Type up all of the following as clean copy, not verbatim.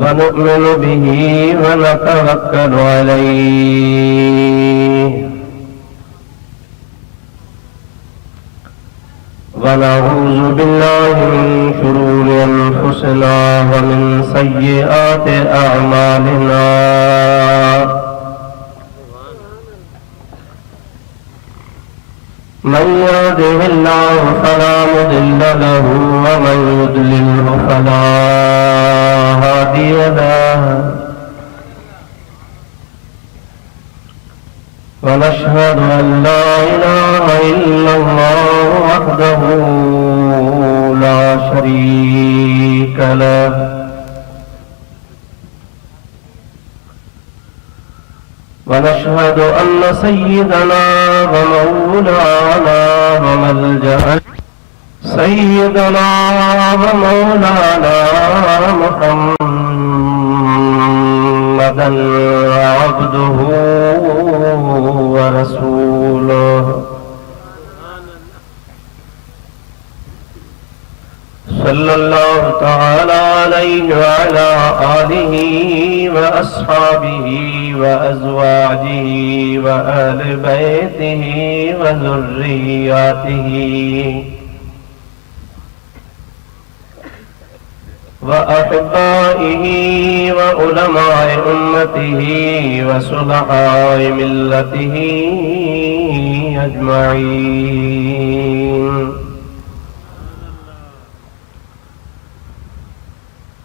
ونؤمن به ونتوكل عليه ونعوذ بالله من شرور أنفسنا ومن سيئات أعمالنا من يهده الله فلا مضل له ومن يضلله فلا هادي له ونشهد أن لا إله إلا الله وحده لا شريك له ونشهد أن سيدنا ومولانا وملجأ سيدنا ومولانا محمدا عبده ورسوله صلى الله تعالى عليه وعلى آله وأصحابه وأزواجه وأهل بيته وذرياته وأحبائه وعلماء أمته وصلحاء ملته أجمعين.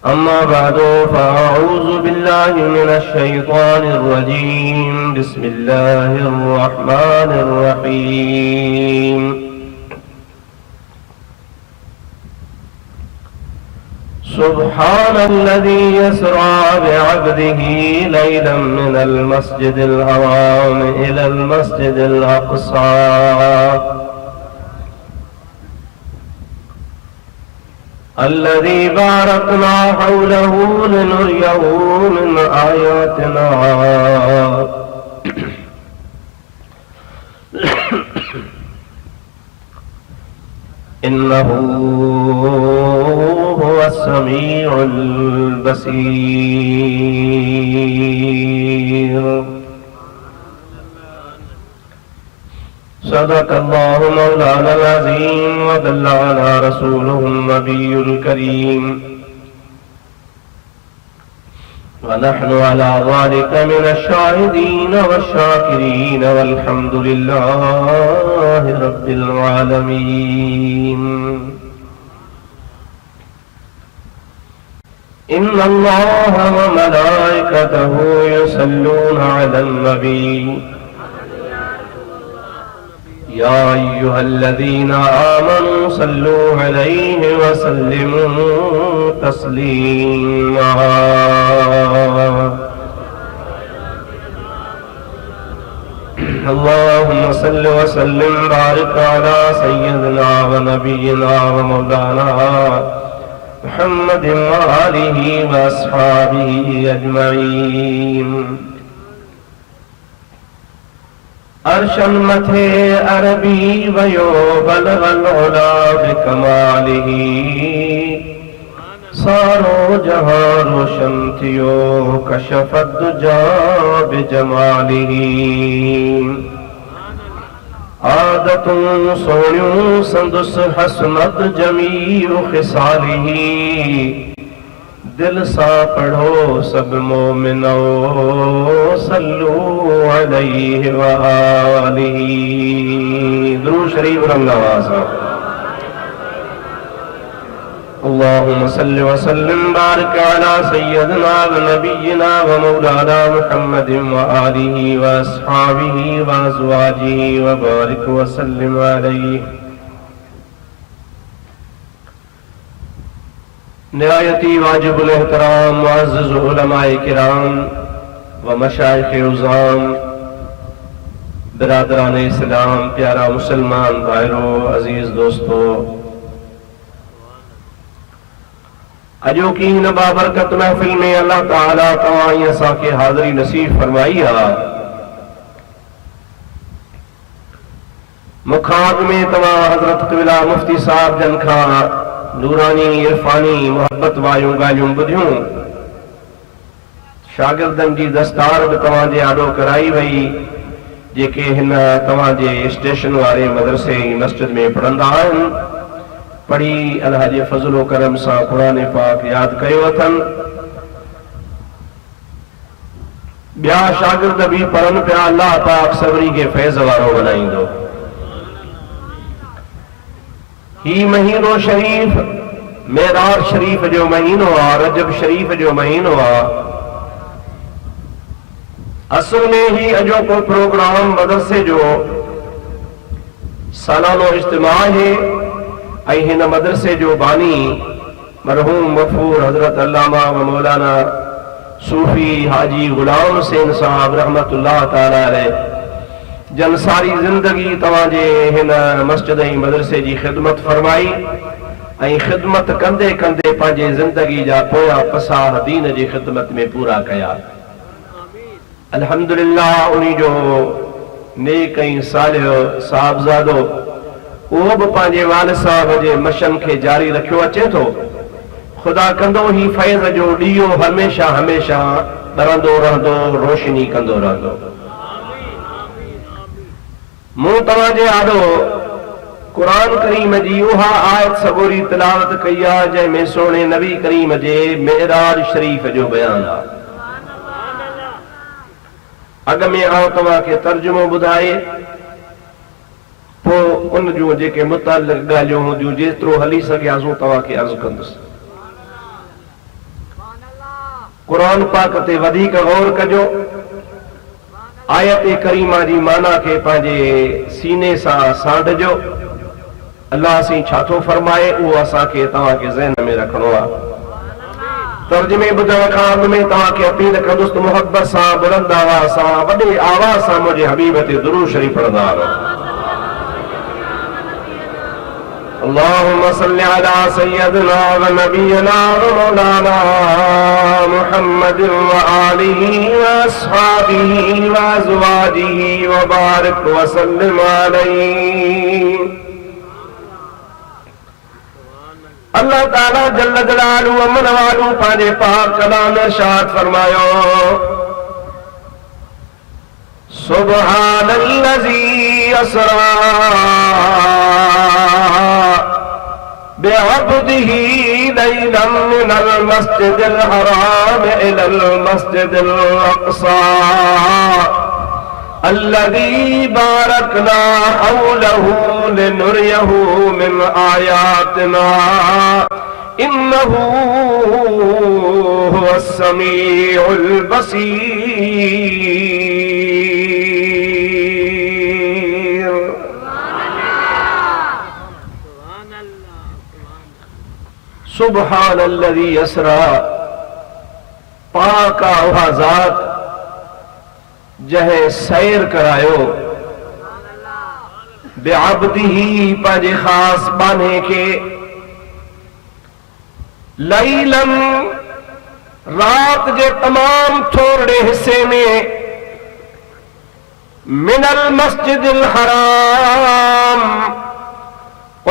أما بعد فأعوذ بالله من الشيطان الرجيم. بسم الله الرحمن الرحيم. سبحان الذي يسرى بعبده ليلا من المسجد الحرام إلى المسجد الأقصى الذي باركنا حوله لنريه من آياتنا إنه هو السميع البصير. صدق الله مولانا العظيم وبلغنا رسوله النبي الكريم ونحن على ذلك من الشاهدين والشاكرين والحمد لله رب العالمين. إن الله وملائكته يصلون على النبي يا أيها الذين آمنوا صلوا عليه وسلموا تسليما. اللهم صل وسلم وبارك على سيدنا ونبينا ومولانا محمد وآله وأصحابه أجمعين. अर्शन मथे अरबी वयो बलगल उला बिकमालिही सारो जहां रोशन थियो कशफत दुजा बिजमालिही. आदतूं सोनियूं संदुस हसनत जमीउ खिसालिही दिल सा पढ़ो सब मोमिनो सल्लू अलैहि व आलिही. दुरूद शरीफ रंगवासा. अल्लाहुम्मा सल्लि व सल्लिम बारिक अला सय्यदिना व नबिय्यिना व मौलाना मुहम्मदिन व आलिहि व अस्हाबिहि व अज़वाजिहि व बारिक व सल्लिम अलैहि. निहायती वाजिबुल एहतराम मुअज़्ज़िज़ उलमाए किराम व मशाइख़ उज़्ज़ाम बिरादरान इस्लाम प्यारा मुसलमान भाइरों अजीज दोस्तों, अजो की हिन बाबरकत महफिल में अल्लाह ताला तवाई असांखे हाज़री नसीब फरमाई है। मुखात में तवा हज़रत क़िबला मुफ्ती साहब जन खां नूरानी इरफानी मोहब्बत वायूं ॻाल्हियूं ॿुधियूं शागिर्दनि जी दस्तार बि तव्हांजे आॾो कराई वई जेके हिन तव्हांजे स्टेशन वारे मदरसे ऐं मस्जिद में पढ़ंदा आहिनि। पढ़ी अल्लाह जे फज़लो करम सां क़ुरान पाक यादि कयो अथनि। ॿिया शागिर्द बि पढ़नि पिया। अल्लाह पाक सभिनी खे फैज़ वारो बनाईंदो। ही महीनो शरीफ़ मेराज शरीफ़ जो महीनो आहे, रजब शरीफ़ जो महीनो आहे। असल में ही अॼोको प्रोग्राम मदरसे जो सालानो इज्तिमा है ऐं हिन मदरसे जो बानी मरहूम मफ़ूर हज़रत अल्लामा व मौलाना सूफ़ी हाजी गुलाम हुसैन साहब रहमतुल्लाह ताला अलैह जन सारी ज़िंदगी तव्हांजे हिन मस्जिद ऐं मदरसे जी ख़िदमत फरमाई ऐं ख़िदमत कंदे कंदे पंहिंजे ज़िंदगी जा पोयां पसाह दीन जी ख़िदमत में पूरा कया। अल्हम्दुलिल्लाह उन्हीं जो नेक ऐं सालिह साहबज़ादो उहो बि पंहिंजे वालिद साहब जे मशन खे जारी रखियो अचे थो। ख़ुदा कंदो ही फैज़ जो ॾीओ हमेशा हमेशा ॿरंदो रहंदो, रोशनी कंदो रहंदो। मूं तव्हांजे आॾो क़ुरान करीम जी उहा आयत सबूरी तिलावत कई आहे जंहिंमें सोणे नबी करीम जे मेराज शरीफ़ जो बयान आहे। अॻ में आउं तव्हांखे तर्जुमो ॿुधाए पोइ उन जूं जेके मुतालिक़ ॻाल्हियूं हूंदियूं जेतिरो हली सघियासीं तव्हांखे अर्ज़ु कंदुसि। क़ुरान पाक ते वधीक गौर कजो। आयत करीमा जी माना खे पंहिंजे सीने सां सांढजो। अल्लाह सी छा थो फरमाए उहो असांखे तव्हांखे ज़हन में रखणो आहे। तर्जुमे ॿुधण खां अॻु में तव्हांखे अपील कंदुसि त मुहबत सां बुलंद आवाज़ सां वॾे आवाज़ सां मुंहिंजे हबीब ते दुरूद शरीफ़ पढ़ंदा रहो। अल्लाहुम्मा सल्लि अला सय्यदिना व नबियना व मौलाना मुहम्मद व आलिहि व अस्हाबिहि व अज़वाजिहि व बारिक व सल्लिम अलैहि। अल्लाह ताला जल्ल जलालहू अमन वालू पंहिंजे पाक कलाम में इरशाद फरमायो सुब्हानल्लज़ी असरा बिअब्दिही लैलन मिनल मस्जिदिल हराम इलल मस्जिदिल अक़सा अल्लज़ी बारकना हौलहू लिनुरियहू मिन आयातिना इन्नहू हुवस समीउल बसीर। सुब्हानल्लज़ी असरा, पाक आहे उहा ज़ात जंहिं सैर करायो बिअब्दिही पंहिंजे ख़ास बाने खे लैलन रात जे तमाम थोड़े हिस्से में मिनल मस्जिदिल हराम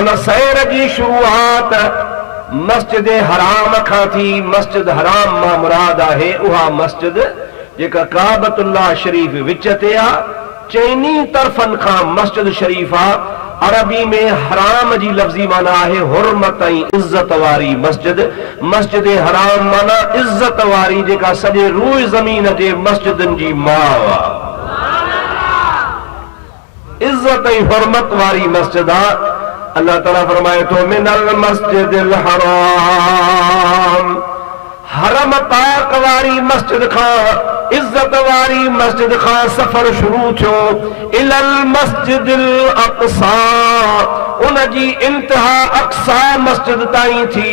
उन सैर जी शुरूआत मस्जिद हराम खां थी। मस्जिद हराम मां मुराद आहे उहा मस्जिद जेका काबतुल्लाह शरीफ विच ते आ। चइनी तरफ़नि खां मस्जिद शरीफ आ। अरबी में हराम जी लफ्ज़ी माना है हुर्मत ऐं इज्जत वारी मस्जिद। मस्जिद हराम माना इज्जत वारी जेका सॼे रूए ज़मीन जे मस्जिदनि जी माउ आ। इज्जत ऐं हुर्मत वारी मस्जिद आ। अल्लाह ताला फरमाए थो मिनल मस्जिदिल हराम, हरम पाक वारी मस्जिद खां इज्जत वारी मस्जिद खां सफ़र शुरू थियो इलल मस्जिदिल अक़सा, उन जी इंतहा अक़सा मस्जिद ताईं थी।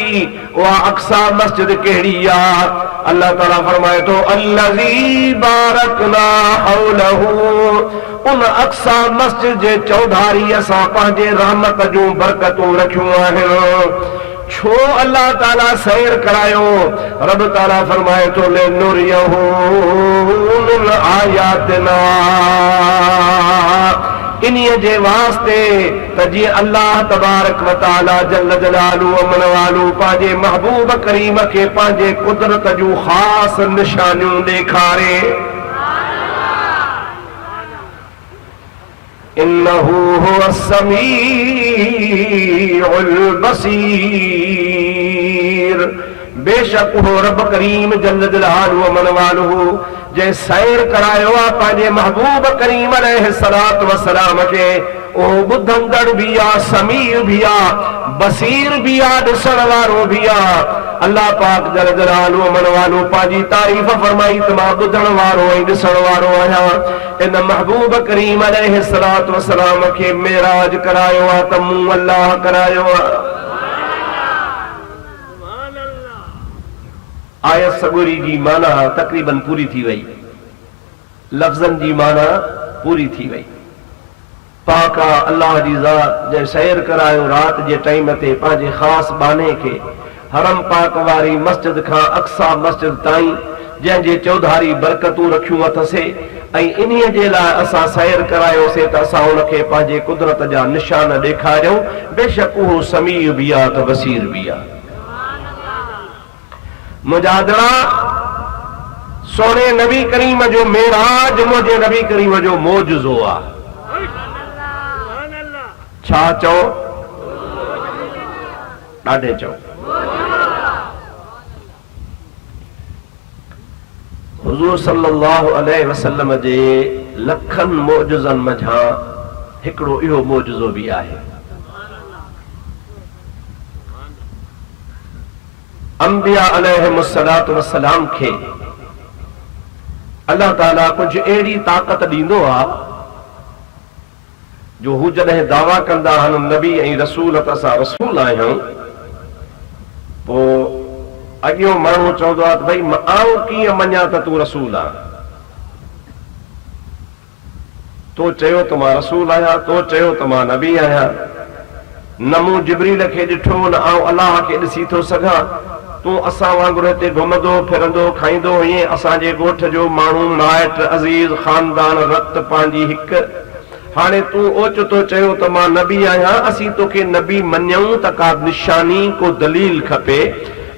उहा अक़सा मस्जिद कहिड़ी आहे? अल्लाह ताला फरमाए थो अल्लज़ी बारकना हौलहू, उन अक़सा मस्जिद जे चौधारी असां पंहिंजे रहमत जूं बरकतूं रखियूं आहिनि। छो अल्लाह ताला सैर करायो? रब ताला फरमाए तो ले नुरियहू मिन आयातिना, इन्हीअ जे वास्ते त जीअं अल्लाह तबारक व तआला जल्ल जलालु अमन वालू पंहिंजे महबूब करीम खे पंहिंजे कुदरत जूं ख़ासि निशानियूं ॾेखारे। इन्नहु हुवस समीउल बसीर, बेशक हो रब करीम जल्ल जलालु अमन वालू जे सैर करायो आहे पंहिंजे महबूब करीम अलैहिस्सलातु वस्सलाम खे, ओ ॿुधंदड़ भी आ, समीर भी आ, बसीर भी आ, ॾिसण वारो भी आ। अल्लाह पाक जल्ल जलालु अमन वालू पंहिंजी तारीफ़ फरमाई त मां ॿुधण वारो ऐं ॾिसण वारो आहियां। इन महबूब करीम अलैहिस्सलातु वस्सलाम खे मेराज करायो आहे त मूं अल्लाह करायो आहे। आयत सगुरी जी माना तकरीबन पूरी थी वई, लफ्ज़न जी माना पूरी थी वई। पाका अल्लाह जी ज़ात जे सैर करायो रात जे टाइम ते पंहिंजे ख़ासि बाने खे हरम पाक वारी मस्जिद खां अक्सा मस्जिद ताईं जंहिंजे चौधारी बरकतूं रखियूं अथसि, ऐं इन्हीअ जे लाइ असां सैर करायोसीं त असां उनखे पंहिंजे कुदरत जा निशान ॾेखारियूं। बेशक उहो समीउ बि आहे त बसीर बि आहे। मुजादरा सोने नबी करीम जो मेराज मुंहिंजे नबी करीम जो मौजज़ो आहे। छा चओ? ॾाढे चओ। हुज़ूर सल्लल्लाहु अलैहि वसल्लम जे लखनि मौजज़नि मंझां हिकिड़ो इहो मौजज़ो बि आहे। अंबिया अलैहिमुस्सलातु वस्सलाम खे अल्लाह ताला कुझु अहिड़ी ताक़त ॾींदो आहे जो हू जॾहिं दावा कंदा आहिनि नबी ऐं रसूल त असां रसूल आहियूं, पोइ अॻियो माण्हू चवंदो आहे त भई आऊं कीअं मञा त तूं रसूल आहे? तो चयो त मां रसूल आहियां, तो चयो त मां नबी आहियां। न मूं जिब्रील खे ॾिठो, न आऊं अलाह खे ॾिसी थो सघां। तूं असां वांगुरु हिते घुमंदो फिरंदो खाईंदो ईअं असांजे ॻोठ जो माण्हू नाइट अज़ीज़ खानदान रत पंहिंजी हिकु। हाणे तूं ओचितो चयो त मां नबी आहियां, असीं तोखे नबी मञूं त का निशानी को दलील खपे।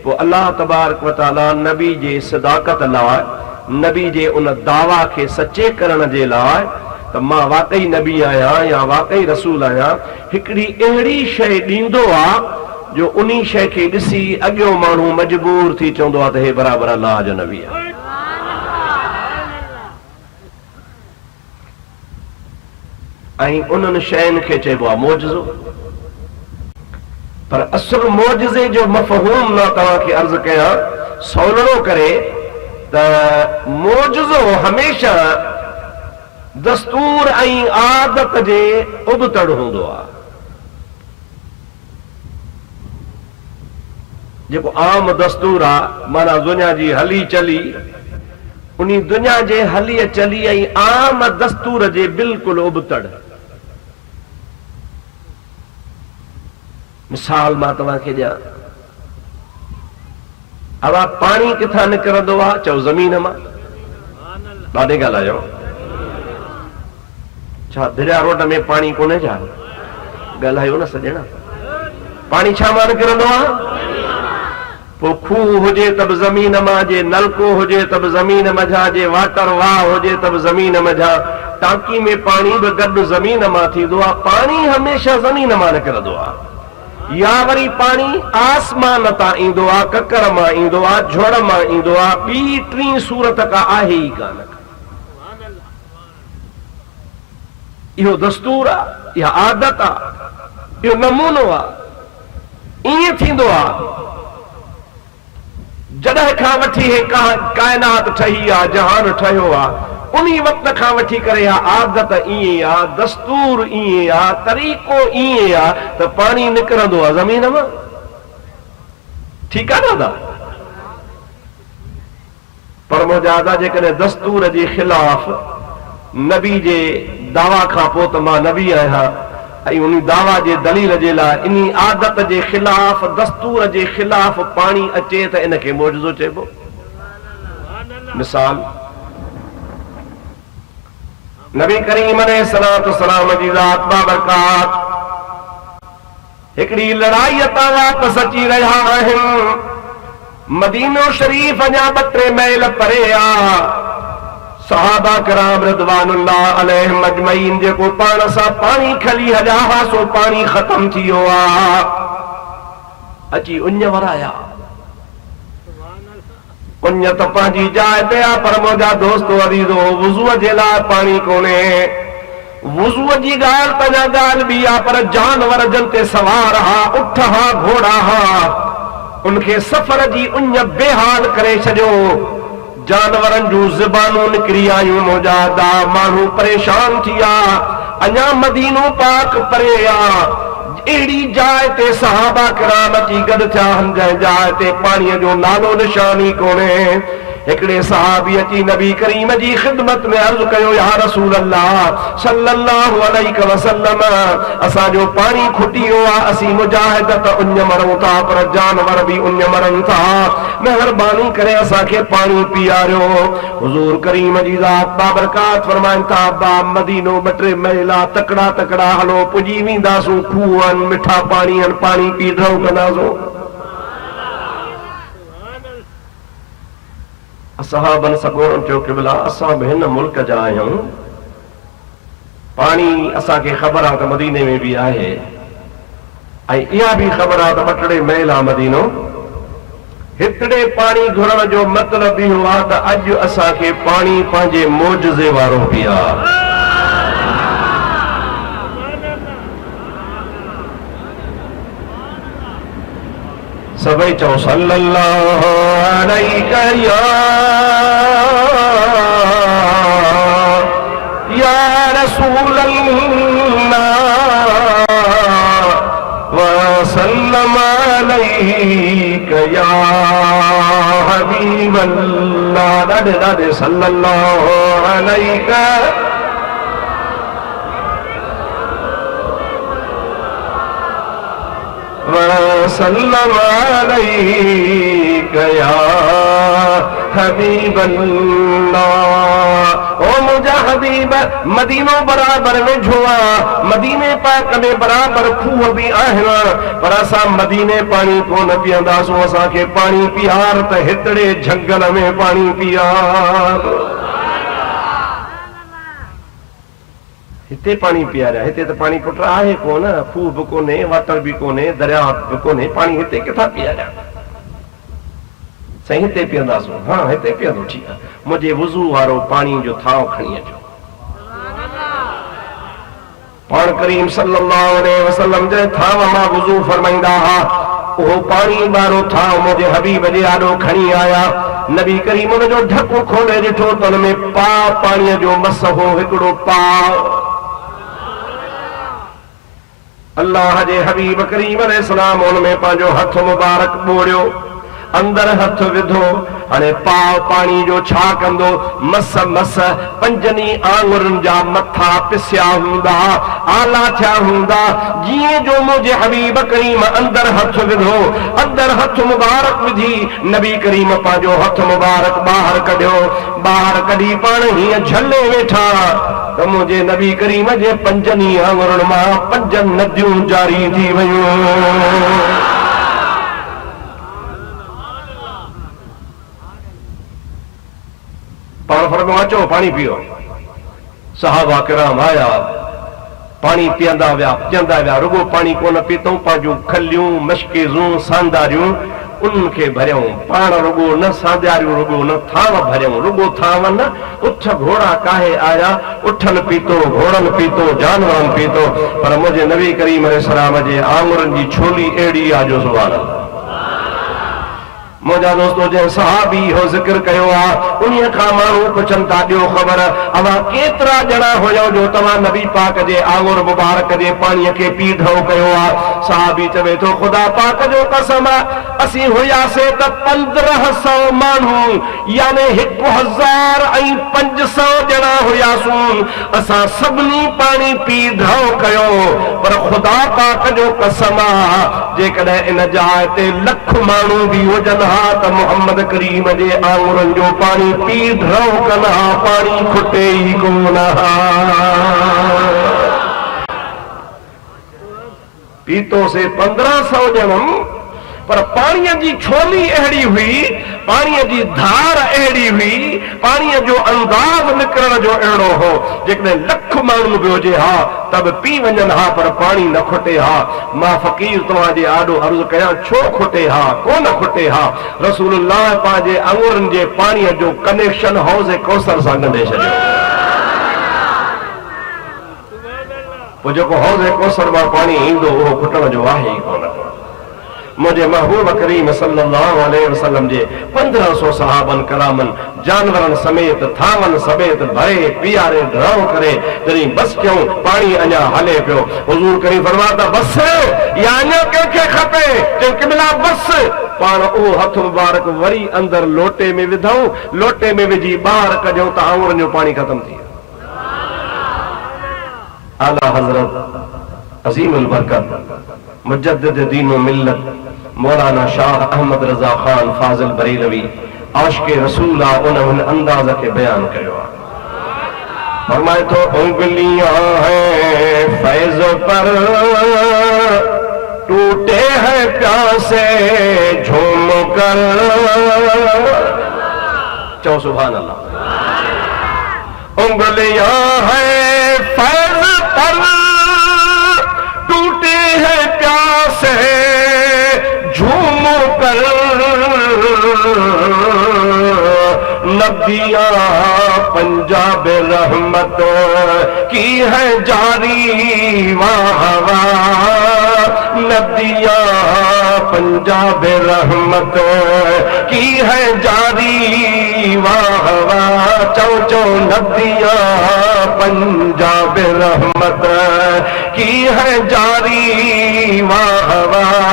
पोइ अल्लाह तबारक व तआला नबी जे सदाकत लाइ, नबी जे उन दावा खे सचे करण जे लाइ त मां वाकई नबी आहियां या वाकई रसूल आहियां, हिकिड़ी अहिड़ी शइ ॾींदो आहे जो उन शइ खे ॾिसी अॻियो माण्हू मजबूर थी चवंदो आहे त हे बराबरि अल्लाह जो नबी आहे। ऐं उन्हनि शयुनि खे चइबो आहे मौजज़ो। पर असुल मौजज़े जो मफ़हूम मां तव्हांखे अर्ज़ कयां सवलो करे त मौजज़ो हमेशह दस्तूर ऐं आदत जे उबतड़ हूंदो आहे। जेको आम दस्तूर आहे माना दुनिया जी हली चली, उन दुनिया जे हली चली ऐं आम दस्तूर जे बिल्कुलु उबतड़। मिसाल मां तव्हांखे ॾियां, हवा पाणी किथां निकिरंदो आहे? चओ ज़मीन मां। ॾाढे ॻाल्हायो। छा दरिया रोड में पाणी कोन्हे छा? ॻाल्हायो न सॼणा। पाणी छा मां निकिरंदो आहे? पोइ खूह हुजे त बि ज़मीन मां, जे नलको हुजे त बि ज़मीन मझां, जे वाटर वाह हुजे त बि ज़मीन मझां, टांकी में पाणी बि गॾु ज़मीन मां थींदो आहे। पाणी हमेशह ज़मीन मां निकिरंदो आहे। या वरी पाणी आसमान तां ईंदो आहे, ककर मां ईंदो आहे, झोड़ मां ईंदो आहे, ॿी टी सूरत का आहे ई कान। इहो दस्तूर आहे, इहा आदत आहे, इहो नमूनो आहे। ईअं थींदो आहे जॾहिं खां वठी हे काइनात ठही आहे, जहान ठहियो आहे, उन वक़्त खां वठी करे आदत ईअं आहे, दस्तूर ईअं आहे, तरीक़ो ईअं आहे त पाणी निकिरंदो आहे ज़मीन मां। ठीकु आहे दादा? पर मुंहिंजा जेकॾहिं दस्तूर जे ख़िलाफ़ नबी जे दावा खां पोइ त मां नबी आहियां ऐं उन दावा जे दलील जे लाइ इन आदत जे ख़िलाफ़, दस्तूर जे ख़िलाफ़ पाणी अचे त इनखे मौजज़ो चइबो। मिसाल नबी करीम अलैहिस्सलातु वस्सलाम जी ज़ात बाबरकात हिकड़ी लड़ाई तां वापस अची रहा आहिनि। मदीनो शरीफ अञा 2-3 मैल परे आ। सहाबा कराम रिदवानुल्लाह अलैहिम अजमईन जेको पाण सां पाणी खली हलिया हुआ सो पाणी ख़त्म थी वियो आ। अची उञ वराया। उञ त पंहिंजी जाइ ते आ, पर मुंहिंजा दोस्तो अज़ीज़ो वुज़ूअ जे लाइ पाणी कोन्हे। वुज़ूअ जी ॻाल्हि त अञा ॻाल्हि बि आहे, पर जानवर जन ते सवार हा, उठ हा, घोड़ा हा, उनखे सफ़र जी उञ बेहाल करे छॾियो। जानवरनि जूं ज़बानूं निकिरी आयूं, मुंहिंजा दा माण्हू परेशान थी विया। अञा मदीनो पाक परे आ। अहिड़ी जाइ ते सहाबा किराम अची गॾु थिया आहिनि जंहिं जाइ ते पाणीअ जो नालो निशानी कोन्हे। हिकिड़े सहाबी अची नबी करीम जी ख़िदमत में अर्ज़ कयो, या रसूल अल्लाह सल्लल्लाहु अलैहि वसल्लम, असांजो पाणी खुटी वियो आहे, असीं मुजाहिद त उञ मरूं था, पर जानवर बि उञ मरनि था, महिरबानी करे असांखे पाणी पीआरियो। हुज़ूर करीम जी ज़ात बाबरकात फरमाइनि था, बा मदीनो 2-3 मैला तकड़ा तकड़ा हलो, पुॼी वेंदासूं, खूह आहिनि, मिठा पाणी आहिनि, पाणी पी ढो कंदासूं। सहाबन सगोरन चयो कि बिला असां बि हिन मुल्क जा आहियूं, पाणी असांखे ख़बर आहे त मदीने में बि आहे, ऐं इहा बि ख़बर आहे त 2-3 मैल आहे मदीनो। हिकिड़े पाणी घुरण जो मतिलब इहो आहे त अॼु असांखे पाणी पंहिंजे मौजज़े वारो बि आहे। सभई चओ सल्लल्लाहु अलैहि या रसूल अल्लाह व सल्लम अलैहि या हबीब अल्लाह। ॾाढे ॾाढे सल्लल्लाहु अलैहि वसल्लम अलैका या हबीब अल्लाह। ओ मुझा हबीब, मदीनो बराबर में झुआ, मदीने पाक में बराबर खूह भी आहिनि, पर असां मदीने पाणी कोन पीअंदासूं। असांखे पाणी पीआर त हितड़े झंगल में पाणी पीआर। हिते पाणी पीआरिया, हिते त पाणी पुट आहे कोन, खूह बि कोन्हे, वाटर बि कोन्हे, दरिया बि कोन्हे, पाणी हिते किथां पीआरिया? साईं हिते पीअंदासूं। हा हिते पीअंदो, ठीकु आहे, मुंहिंजे वुज़ू वारो पाणी जो थांव खणी अचो। पाण करीम सल्लल्लाहु अलैहि वसल्लम जे थांव मां वुज़ू फरमाईंदा हुआ, उहो पाणी वारो थांव मुंहिंजे हबीब जे आॾो खणी आया। नबी करीम उन जो ढकु खोले ॾिठो त हुन में पाव पाणीअ जो मस हो, हिकिड़ो पाव। अल्लाह जे हबीब करीम अलैहिस्सलाम उन में पंहिंजो हथ मुबारक ॿोड़ियो, अंदर हथ विधो। हाणे पाव पाणी जो छा कंदो? मस मस पंजनी आंगुरनि जा मथा पिसिया हूंदा, आला थिया हूंदा। जीअं जो मुंहिंजे हबीब करीम अंदर हथ विधो, अंदर हथ मुबारक विधी, नबी करीम पंहिंजो हथ मुबारक ॿाहिरि कढियो। ॿाहिरि कढी पाण हीअं झले वेठा त मुंहिंजे नबी करीम जे पंजनी आंगुरनि मां 5 नदियूं जारी थी वयूं। पाण फरमायो अचो पाणी पियो। सहाबा किराम आया, पाणी पीअंदा विया, पीअंदा विया। रुगो पाणी कोन पीतऊं, पंहिंजूं खलियूं, मशकेज़ूं, सांदारियूं उनखे भरियऊं। पाण रुगो न सांदारियूं, रुगो न थांव भरियऊं, रुगो थांव न, उठ घोड़ा काहे आया, उठनि पीतो, घोड़नि पीतो, जानवरनि पीतो, पर मुंहिंजे नबी करीम अलैहिस्सलाम जे आंगुरनि जी छोली अहिड़ी आहे जो सुभान अल्लाह। मुंहिंजा दोस्तो जंहिं सहाबी हो ज़िक्र कयो आहे, उन्हीअ खां माण्हू पुछनि था, ॾियो ख़बर अवां केतिरा ॼणा हुयो जो तव्हां नबी पाक जे आंगुर मुबारक जे पाणीअ खे पी ढो कयो आहे? सहाबी चवे थो, ख़ुदा पाक जो कसम, असीं हुयासीं त 1500 माण्हू, यानी 1500 ॼणा हुयासूं। असां सभिनी पाणी पी ढो कयो, पर ख़ुदा पाक जो कसम, जेकॾहिं इन जाइ ते 1,00,000 माण्हू बि हुजनि हा त मोहम्मद करीम जे आंगुरनि जो पाणी पी ढरो कन हा, पाणी खुटे ई कोन हा। पीतो से 1500 ॼणनि, पर पाणीअ जी छोली अहिड़ी हुई, पाणीअ जी धार अहिड़ी हुई, पाणीअ जो अंदाज़ निकिरण जो अहिड़ो हो, जेकॾहिं लख माण्हू बि हुजे हा त बि पी वञनि हा, पर पाणी न खुटे हा। मां फ़क़ीर तव्हांजे आॾो अर्ज़ु कयां, छो खुटे हा, कोन खुटे हा? रसूलुल्लाह पंहिंजे आंगुरनि जे पाणीअ जो कनेक्शन हौज़ कौसर सां ॻंढे छॾियो। पोइ जेको हौज़ कौसर मां पाणी ईंदो उहो खुटण जो आहे ई कोन। मुझे महबूब करीम सल्लल्लाहु अलैहि वसल्लम जे 1500 सहाबन करामन जानवरन समेत थावन समेत भरे पियारे ढराव करे जॾहिं बस क्यों पानी अञा हले पियो। हुजूर करीम फरमाता बस या अञा कंहिंखे खपे? चई क़िबला बस। पाण उहो हथ मुबारक वरी अंदर लोटे में विधऊं, लोटे में विझी ॿाहिरि कढियूं त आंगुरनि जो पाणी ख़त्म थी वियो। आला हज़रत अज़ीमुल बरकत मुजद्दिद दीन व मिल्लत मौलाना शाह अहमद रज़ा खान फाज़िल बरेलवी आशिक़े रसूल उन अंदाज़ के बयान कयो आहे। फरमाए तो उंगलियां हैं फैज़ पर टूटे हैं प्यासे झूम कर। चो सुभान अल्लाह। उंगलियां हैं फैज़ पर टूटे हैं प्यासे झूम कर, नदियां पंजाब रहमत की है जारी वाह वाह, नदियां पंजाब रहमत की है जारी वाह वाह। चौ चौ नदियां पंजाब रहमत की है जारी वाह वाह।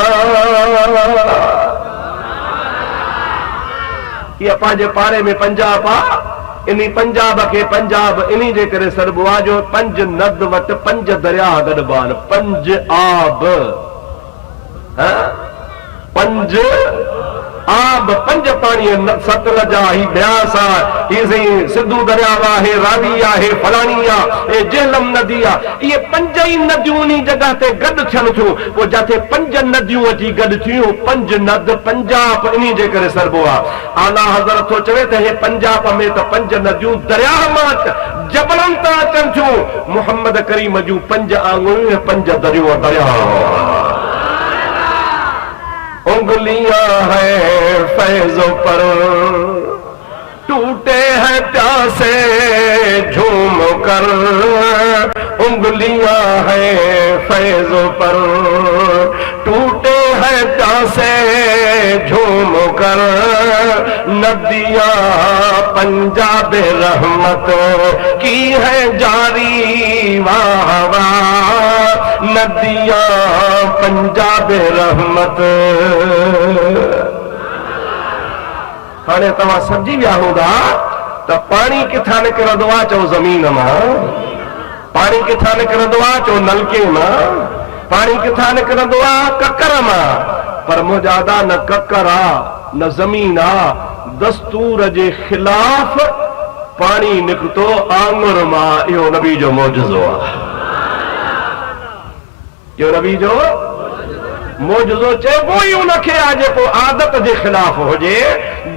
ये पंहिंजे पारे में पंजाब आहे, इन पंजाब खे पंजाब इन्ही जे करे सॾिबो आहे जो 5 नद वटि 5 दरिया गॾिबा आहिनि। 5 आब, 5 आब, 5 पाणी, सतलज आहे, ही ब्यास आहे, ही सही सिद्धू दरिया आहे, रावी आहे, फलाणी आहे, झेलम नदी आहे। इहे 5 ई नदियूं इन जॻह ते गॾु थियनि थियूं। पोइ जिथे 5 नदियूं अची गॾु थियूं, 5 नद पंजाब इन्ही जे करे सॾिबो आहे। आला हज़रत थो चवे त हे पंजाब में त 5 नदियूं दरिया मां जबलनि तां अचनि थियूं। मुहम्मद करीम जूं 5 आंगुरियूं 5 दरियूं दरिया। उंगलियां हैं फैज़ पर टूटे हैं प्यासे झूम कर, उंगलियां हैं फैज़ पर टूटे हैं प्यासे झूम कर, नदियां पंजाब रहमत की है जारी वाह वाह, नदियां पंजाब रहमत। हाणे तव्हां सम्झी विया हूंदा त पाणी किथां निकिरंदो आहे? चओ ज़मीन मां। पाणी किथां निकिरंदो आहे? चओ नलके मां। पाणी किथां निकिरंदो आहे? ककर मां। पर मुंहिंजा न ककर आहे न ज़मीन आहे, दस्तूर जे ख़िलाफ़ पाणी निकितो आंगुर मां। इहो नबी जो मौजज़ो आहे। इहो नबी जो मौजज़ो चइबो ई उनखे आहे जेको आदत जे ख़िलाफ़ हुजे,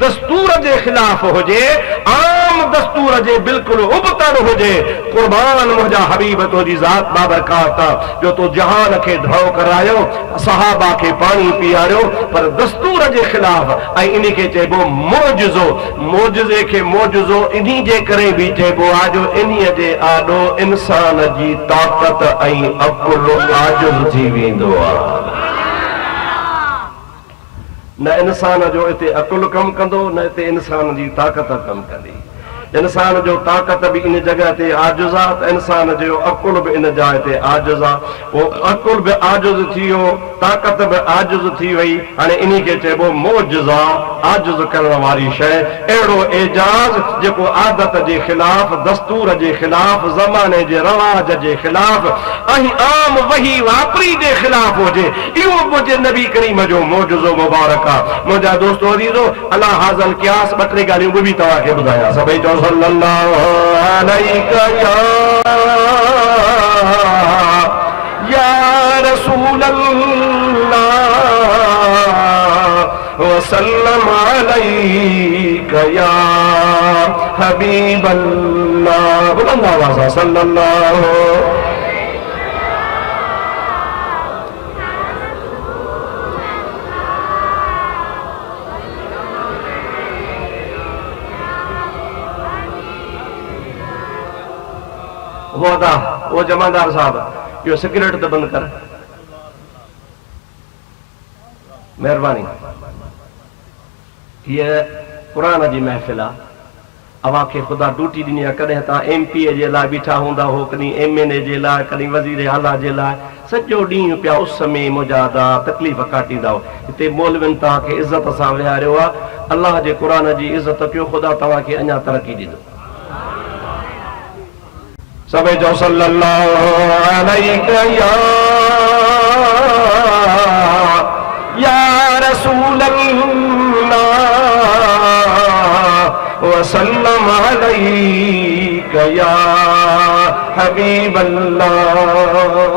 दस्तूर जे ख़िलाफ़ हुजे, आम दस्तूर जे बिल्कुलु उबतर हुजे। क़ुर्बान मुंहिंजा हबीब तुंहिंजी ज़ात बाबरकात जो तो जहान खे ढो करायो, सहाबा खे पाणी पीआरियो, पर दस्तूर जे ख़िलाफ़। ऐं इन खे चइबो मौजज़ो। मौजज़े खे मौजज़ो इन्ही जे करे बि चइबो आहे जो इन्हीअ जे आॾो इंसान जी ताक़त ऐं अक़ुल आजिज़ थी वेंदो आहे। न इंसान जो इते अकुल कमु कंदो, न इते इंसान जी ताक़त कमु कंदी। इंसान जो ताक़त भी इन जगह ते आजिज़ आहे, इंसान जो अकुल भी इन जाइ ते आजिज़ आहे। वो अकुल भी आजिज़ थी वियो, ताक़त बि आजिज़ थी वई। हाणे इन खे चइबो मोजिज़ा, आजिज़ करण वारी शइ। अहिड़ो एजाज़ जेको आदत जे ख़िलाफ़, दस्तूर जे ख़िलाफ़, ज़माने जे रवाज जे ख़िलाफ़ ऐं आम वही वापरी जे ख़िलाफ़ हुजे, इहो मुंहिंजे नबी करीम जो मोजिज़ो मुबारक आहे। मुंहिंजा दोस्तो अज़ीज़ो, अला हाज़ल क़ियास ॿ टे ॻाल्हियूं बि तव्हांखे ॿुधायां। सभई चओ सल्लल्लाहु अलैका या रसूल अल्लाह वसल्लम अलैका या हबीब अल्लाह। बुलंद आवाज़ सां सल्लल्लाहु। वो जमादार साहब, यो सिगरेट तो बंद कर, मेहरबानी। ये कुरान जी महफ़िल आहे। अवां खे ख़ुदा ड्यूटी ॾिनी आहे। कॾहिं तव्हां MP जे लाइ बीठा हूंदा हो, कॾहिं MNA जे लाइ, कॾहिं वज़ीर आला जे लाइ, सॼो ॾींहुं पिया उस में मुजादा तकलीफ़ काटींदा हो। हिते मौलविन तव्हांखे इज़त सां विहारियो आहे। अलाह जे क़ुरान जी इज़त कयो, ख़ुदा तव्हांखे अञा तरक़ी ॾींदो। सभई चओ सल्लल्लाहु अलैका या रसूल अल्लाह वसल्लम अलैका या हबीब अल्लाह।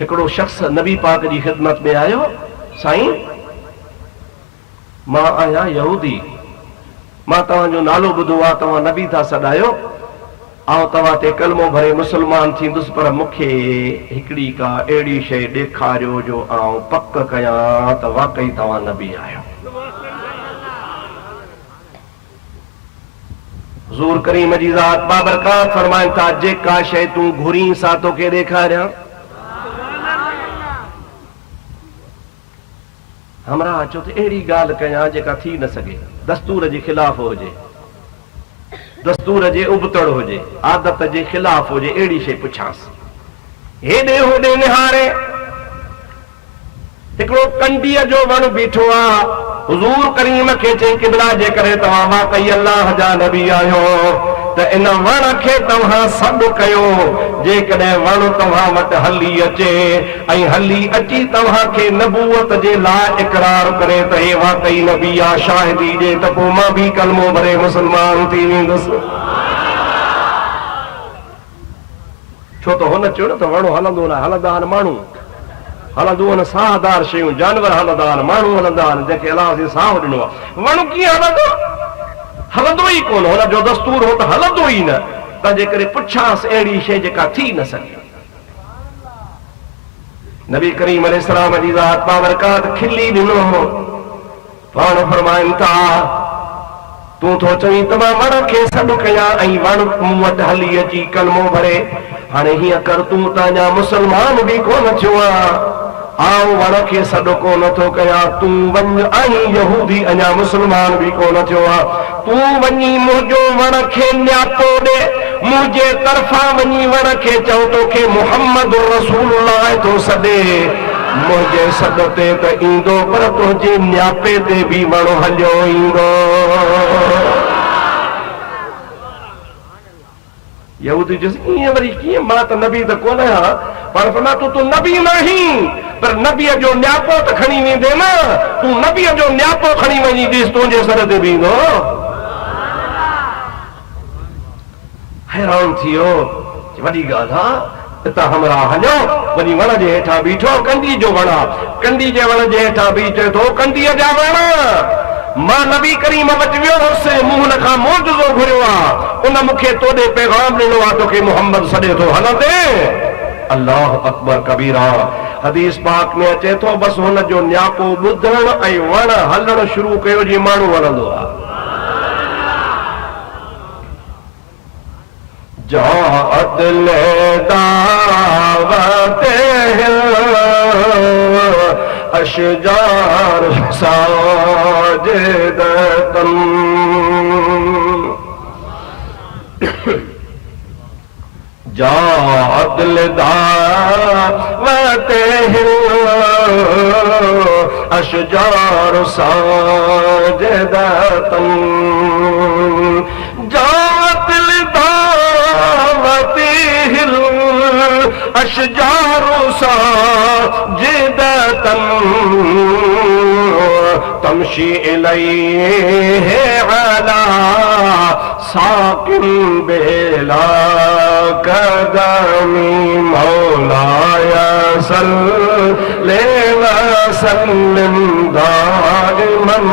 हिकिड़ो शख्स नबी पाक जी ख़िदमत में आयो, साईं मां आहियां यहूदी, मां तव्हांजो नालो ॿुधो आहे, तव्हां नबी था सॾायो, आउं तव्हां ते कलमो भरे मुस्लमान थींदुसि, पर मूंखे हिकिड़ी का अहिड़ी शइ ॾेखारियो जो आउं पक कयां त वाकई तव्हां नबी आहियो। हुज़ूर करीम जी ज़ात बाबरकात फरमाइनि था, जेका शइ तूं घुरी सा तोखे ॾेखारियां। हमरा चो त अहिड़ी ॻाल्हि कयां जेका थी न सघे, दस्तूर जे ख़िलाफ़ हुजे, दस्तूर जे उबतड़ हुजे, आदत जे ख़िलाफ़ हुजे, अहिड़ी शइ पुछांसि। हेॾे होॾे निहारे हिकिड़ो कंडीअ जो वण बीठो आहे। हुज़ूर करीम खे चई, क़िबला जे करे तव्हां वाकई अल्लाह जा नबी आहियो, त इन वण खे तव्हां सॾु कयो। जेकॾहिं वण तव्हां वटि हली अचे ऐं हली अची तव्हांखे नबूवत जे लाइ इक़रार करे त हे वाकई नबी आहे, शाहिदी ॾे, त पोइ मां बि कलमो भरे मुस्लमान थी वेंदुसि। छो त हुन चयो न त वणो हलंदो न, हलंदा आहिनि माण्हू, हलंदो आहिनि साहदार शयूं, जानवर हलंदा आहिनि, माण्हू हलंदा आहिनि, जंहिंखे अलाह से साह ॾिनो आहे। वण कीअं हलंदो? हलंदो ई कोन, हुनजो दस्तूर हो त हलंदो ई न। तंहिंजे करे पुछांसि अहिड़ी शइ जेका थी न सघे। नबी करीम अलैहिस्सलाम जी ज़ात बाबरकात खिली ॾिनो, पाण फरमाइनि था, तूं थो चवीं त मां वण खे सॾु कयां ऐं वण मूं वटि हली अची कलमो भरे। हाणे हीअं कर, तूं त अञा मुस्लमान बि कोन थियो आहे, आउं वण खे सॾु कोन थो कयां, तूं वञ ऐं यहूदी अञा मुस्लमान बि कोन थियो आहे, तूं वञी मुंहिंजो वण खे न्यापो ॾे, मुंहिंजे तरफ़ां वञी वण खे चओ तोखे मुहम्मद रसूलुल्लाह थो सॾे। मुंहिंजे सॾ ते त ईंदो, पर तुंहिंजे न्यापे ते बि वण हलियो ईंदो। यहूदी चयुसि, ईअं वरी कीअं? मां त नबी त कोन आहियां। पर फरमाया, तूं नबी न आहीं, पर नबीअ जो न्यापो त खणी वेंदे न। तूं नबीअ जो न्यापो खणी वञी ॾिस, तुंहिंजे सर ते बि ईंदो। हैरान थी वियो, वॾी ॻाल्हि आहे। हितां हमरा हलियो, वञी वण जे हेठां बीठो, कंडी जो वण आहे, कंडी जे वण जे हेठां बीठे थो, कंडीअ जा वण। मां नबी करीम वटि वियो हुउसि, मूं हुन खां मोजज़ो घुरियो आहे, उन मूंखे तोॾे पैगाम ॾिनो आहे, तोखे मुहम्मद सॾे थो, हलंदे? अल्लाह अकबर कबीरा। हदीस पाक में अचे थो, बसि हुन जो न्यापो ॿुधण ऐं वण हलण शुरू कयो, जीअं माण्हू हलंदो आहे। जात ले दावत अशजार साजिदतन, जात अशजार साजिदतन जात लिदावतिहिल अशजार साजिदतन तमशी इलैहि अला साकिन बेला कदमी मौलाया सल्ले वसल्लिम दाइमन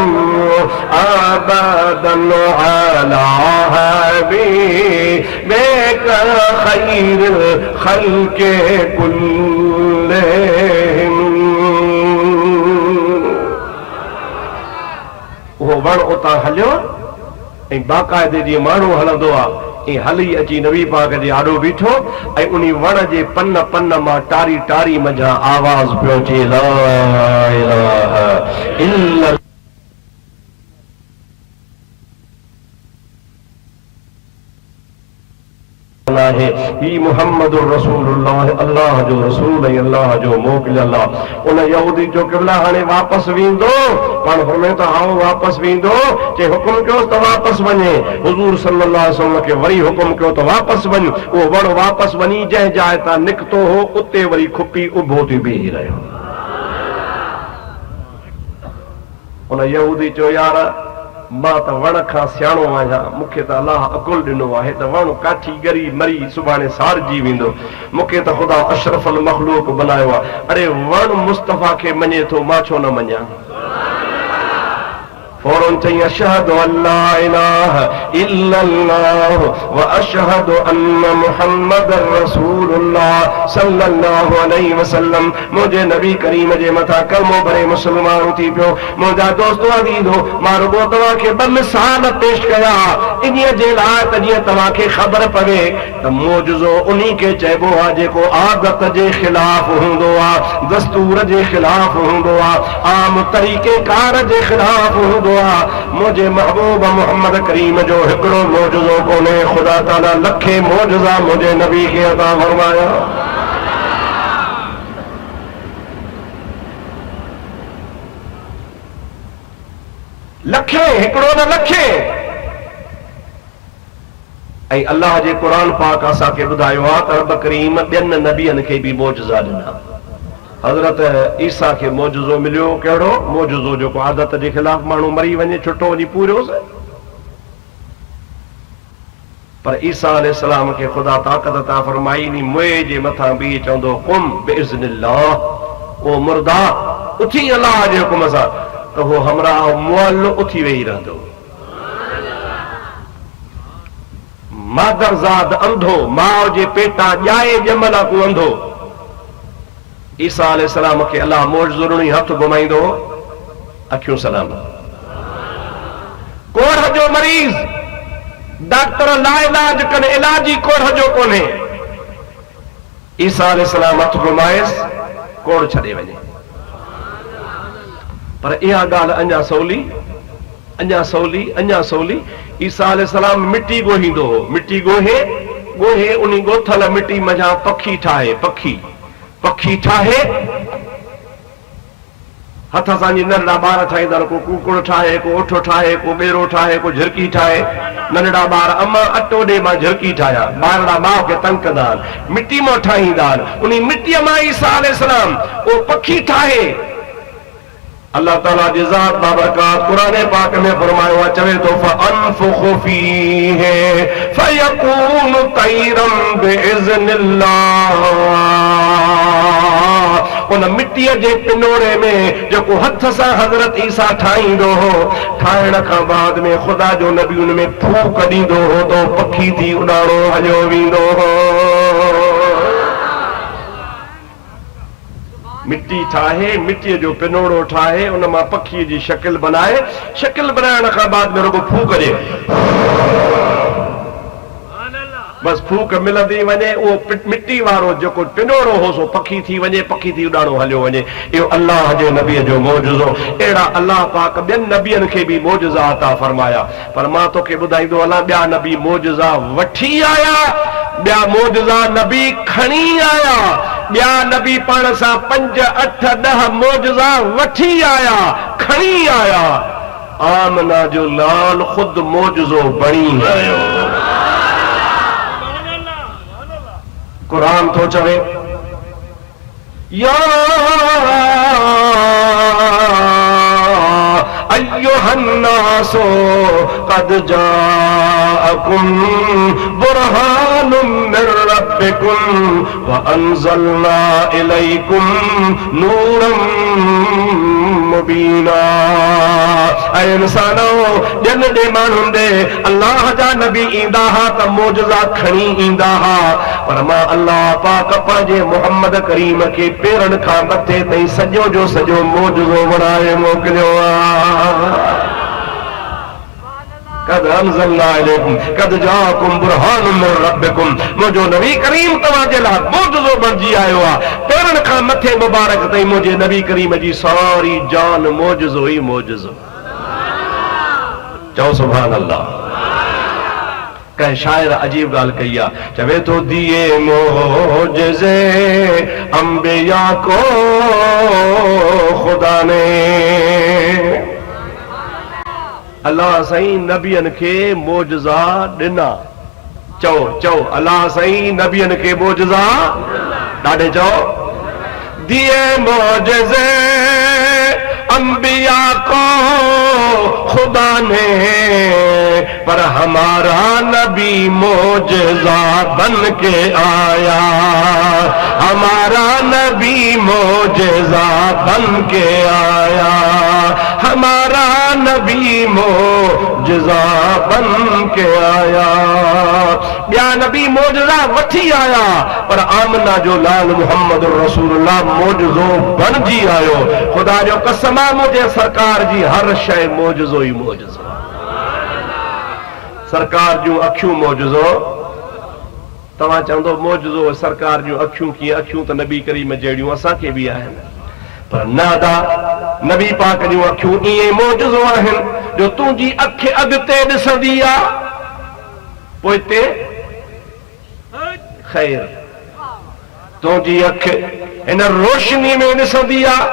अबदन अला हबीबिका खैरिल खल्क़ि कुल्लिहिम। वो वण उतां हलियो ऐं बाक़ाइदे जी माण्हू हलंदो आहे ऐं हली अची नबी पाक जे आॾो बीठो ऐं उन वण जे पन पन मां टारी टारी मंझां आवाज़ पियो अचे ला इलाहा इल्लल्लाह। ही मुहम्मदुर रसूलुल्लाह अल्लाह जो रसूल ऐं अल्लाह जो मोकिलियल आहे। उन यहूदी जो क़िबला हाणे वापसि वेंदो पाण फरमाए त आओ वापसि वेंदो जे हुकुम कयो त वापसि वञे। हुज़ूर सल्लल्लाहु अलैहि वसल्लम खे वरी हुकुम कयो त वापसि वञ। उहो वण वापसि वञी जंहिं जाइ तां निकितो हो उते वरी खुपी उभो थी बीही रहियो। उन यहूदी चयो यार मां त वण खां सियाणो आहियां, मूंखे त अलाह अकुल ॾिनो आहे त वण काठी ॻरी मरी सुभाणे साड़जी वेंदो, मूंखे त ख़ुदा अशरफुल मखलूक बनायो आहे। अरे वण मुस्तफ़ा खे मञे थो, मां छो न मञां? फौरन चई अशहदु अल्ला इलाहा इल्लल्लाह व अशहदु अन्न मुहम्मदर रसूलुल्लाह सल्लल्लाहु अलैहि वसल्लम। मुझे नबी करीम जे मथा कलमो भरे मुसलमान थी पियो। मुंहिंजा दोस्तो अज़ीज़ो मां रुगो तव्हांखे ॿ मिसाल पेश कया इन जे लाइ त जीअं तव्हांखे ख़बर पवे त मोजज़ो उन्ही खे चइबो आहे जेको आदत जे ख़िलाफ़ हूंदो आहे, दस्तूर जे ख़िलाफ़ हूंदो आहे, आम तरीक़ेकार जे ख़िलाफ़ हूंदो। मुझे महबूब मोहम्मद करीम जो हिकिड़ो मोजज़ो कोन्हे, ख़ुदा ताला लखे मोजज़ा मुझे नबी खे अता फरमाया। लखे हिकिड़ो न लखे। ऐं अल्लाह जे क़ुरान पाक असांखे ॿुधायो आहे त रब करीम ॿियनि नबियनि खे बि मोजज़ा ॾिना। हज़रत ईसा खे मोजज़ो मिलियो, कहिड़ो मोजज़ो? जेको आदत जे ख़िलाफ़ माण्हू मरी वञे, छुटो वञी पूरियोसि। पर ईसा अलैहिस्सलाम खे ख़ुदा ताक़त अता फरमाई, मुए जे मथां बि चवंदो कुम बिइज़्निल्लाह, ओ मुर्दा उथी अलाह जे हुकुम सां, त उहो हमरा मुअल उथी वेही रहंदो। मादरज़ाद अंधो, माउ जे पेटां ॼाए ॼमल को अंधो। ईसा अलैहिस्सलाम खे अलाह मोजज़ो ॾिनो, हथ घुमाईंदो अखियूं सलाम। कोढ़ जो मरीज़ डॉक्टर लाइलाज कनि, इलाज ई कोढ़ जो कोन्हे। ईसा अलैहिस्सलाम हथ घुमाएसि, कोढ़ छॾे वञे। पर इहा ॻाल्हि अञा सवली, अञा सवली, अञा सवली। ईसा अलैहिस्सलाम मिटी ॻोहींदो हो, मिटी ॻोहे ॻोहे उन ॻोथल मिटी मझां पखी ठाहे, पखी ठाहे, हथ सां जी नंढड़ा ॿार ठाहींदा, को कुकुड़ ठाहे, को ओठो ठाहे, को ॿेरो ठाहे, को झिरकी ठाहे। नंढड़ा ॿार अम्मा अटो ॾे मां झिरकी ठाहियां, ॿारड़ा माउ खे तंग कंदा आहिनि, मिटी मां ठाहींदा आहिनि। उन मिटीअ मां ईसा अलैहिस्सलाम उहो पखी ठाहे। अल्लाह ताला जी ज़ात बाबरकात क़ुरान पाक में फरमायो आहे, चवे थो फअनफुखु फीहि फयकूनु तैरन बिइज़्निल्लाह। उन मिटीअ जे पिनोड़े में जेको हथ सां हज़रत ईसा ठाहींदो हो, ठाहिण खां बाद में ख़ुदा जो नबी उन में फूक ॾींदो हो तो पखी थी उॾाणो हलियो वेंदो हो। मिट्टी ठाहे, मिट्टीअ जो पिनोड़ो ठाहे, उन मां पखीअ जी शकिल बनाए, शकिल बनाइण खां बाद में रुगो फूक ॾे, बस फूक मिलंदी वञे, उहो मिट्टी वारो जेको पिनोड़ो हो सो पखी थी वञे, पखी थी उॾाणो हलियो वञे। इहो अल्लाह जे नबीअ जो मोजज़ो। अहिड़ा अल्लाह पाक ॿियनि नबियनि खे बि मोजज़ा अता फरमाया। पर मां तोखे ॿुधाईंदो हलां, ॿिया नबी मोजज़ा वठी आया, ॿिया मोजज़ा नबी खणी आया, ॿिया नबी पाण सां 5, 8, 10 मोजज़ा वठी आया, खणी आया। आमना जो लाल खुद मोजज़ो बणी आयो। कुरान थो चवे या अय्युहन्नासो क़द जाअकुम बुरहानुम मिर रब्बिकुम व अंज़लना इलैकुम नूरम मुबीना। ऐ इंसानो, ॼन ॾे माण्हुनि ॾे अल्लाह जा नबी ईंदा हा त मोजज़ा खणी ईंदा हा, पर मां अल्लाह पाक पंहिंजे मुहम्मद करीम खे पेरनि खां मथे ताईं सॼो जो सॼो मोजज़ो बणाए मोकिलियो आहे। कद अंज़लना इलैकुम कद जाअकुम बुरहानुम मिर रब्बिकुम। मुंहिंजो नबी करीम तव्हांजे लाइ मोजज़ो बणिजी आयो आहे। पेरनि खां मथे मुबारक ताईं मुंहिंजे नबी करीम जी सारी जान मोजज़ो ई मोजज़ो। चओ सुभान अल्लाह। कंहिं शाइर अजीब ॻाल्हि कई आहे, चवे थो दिए मोजज़े अंबिया को खुदा ने। अल्लाह साईं नबियनि खे मोजज़ा ॾिना। चओ चओ अल्लाह साईं नबियनि खे मोजज़ा ॾाढे चओ। दिए मोजज़े अंबिया को खुदा ने, पर हमारा नबी मोजज़ा बन के आया। हमारा नबी मोजज़ा बन के आया। हमारा नबी मोजज़ा बन के आया। ॿिया नबी मोजज़ा वठी आया, पर आमना जो लाल मुहम्मद रसूलुल्लाह मोजज़ो बणिजी आयो। ख़ुदा जो कसम आहे, मुंहिंजे सरकार जी हर शइ मोजज़ो ई मोजज़ो। सरकार जूं अखियूं मोजज़ो। तव्हां चवंदो मोजज़ो सरकार जूं अखियूं कीअं? अखियूं त नबी करीम जहिड़ियूं असांखे बि आहिनि, पर नादा नबी पाक जूं अखियूं ईअं मोजज़ो आहिनि जो तुंहिंजी अखि अॻिते ॾिसंदी आहे, पोइ हिते ख़ैर। तुंहिंजी अखि हिन रोशनी में ॾिसंदी आहे,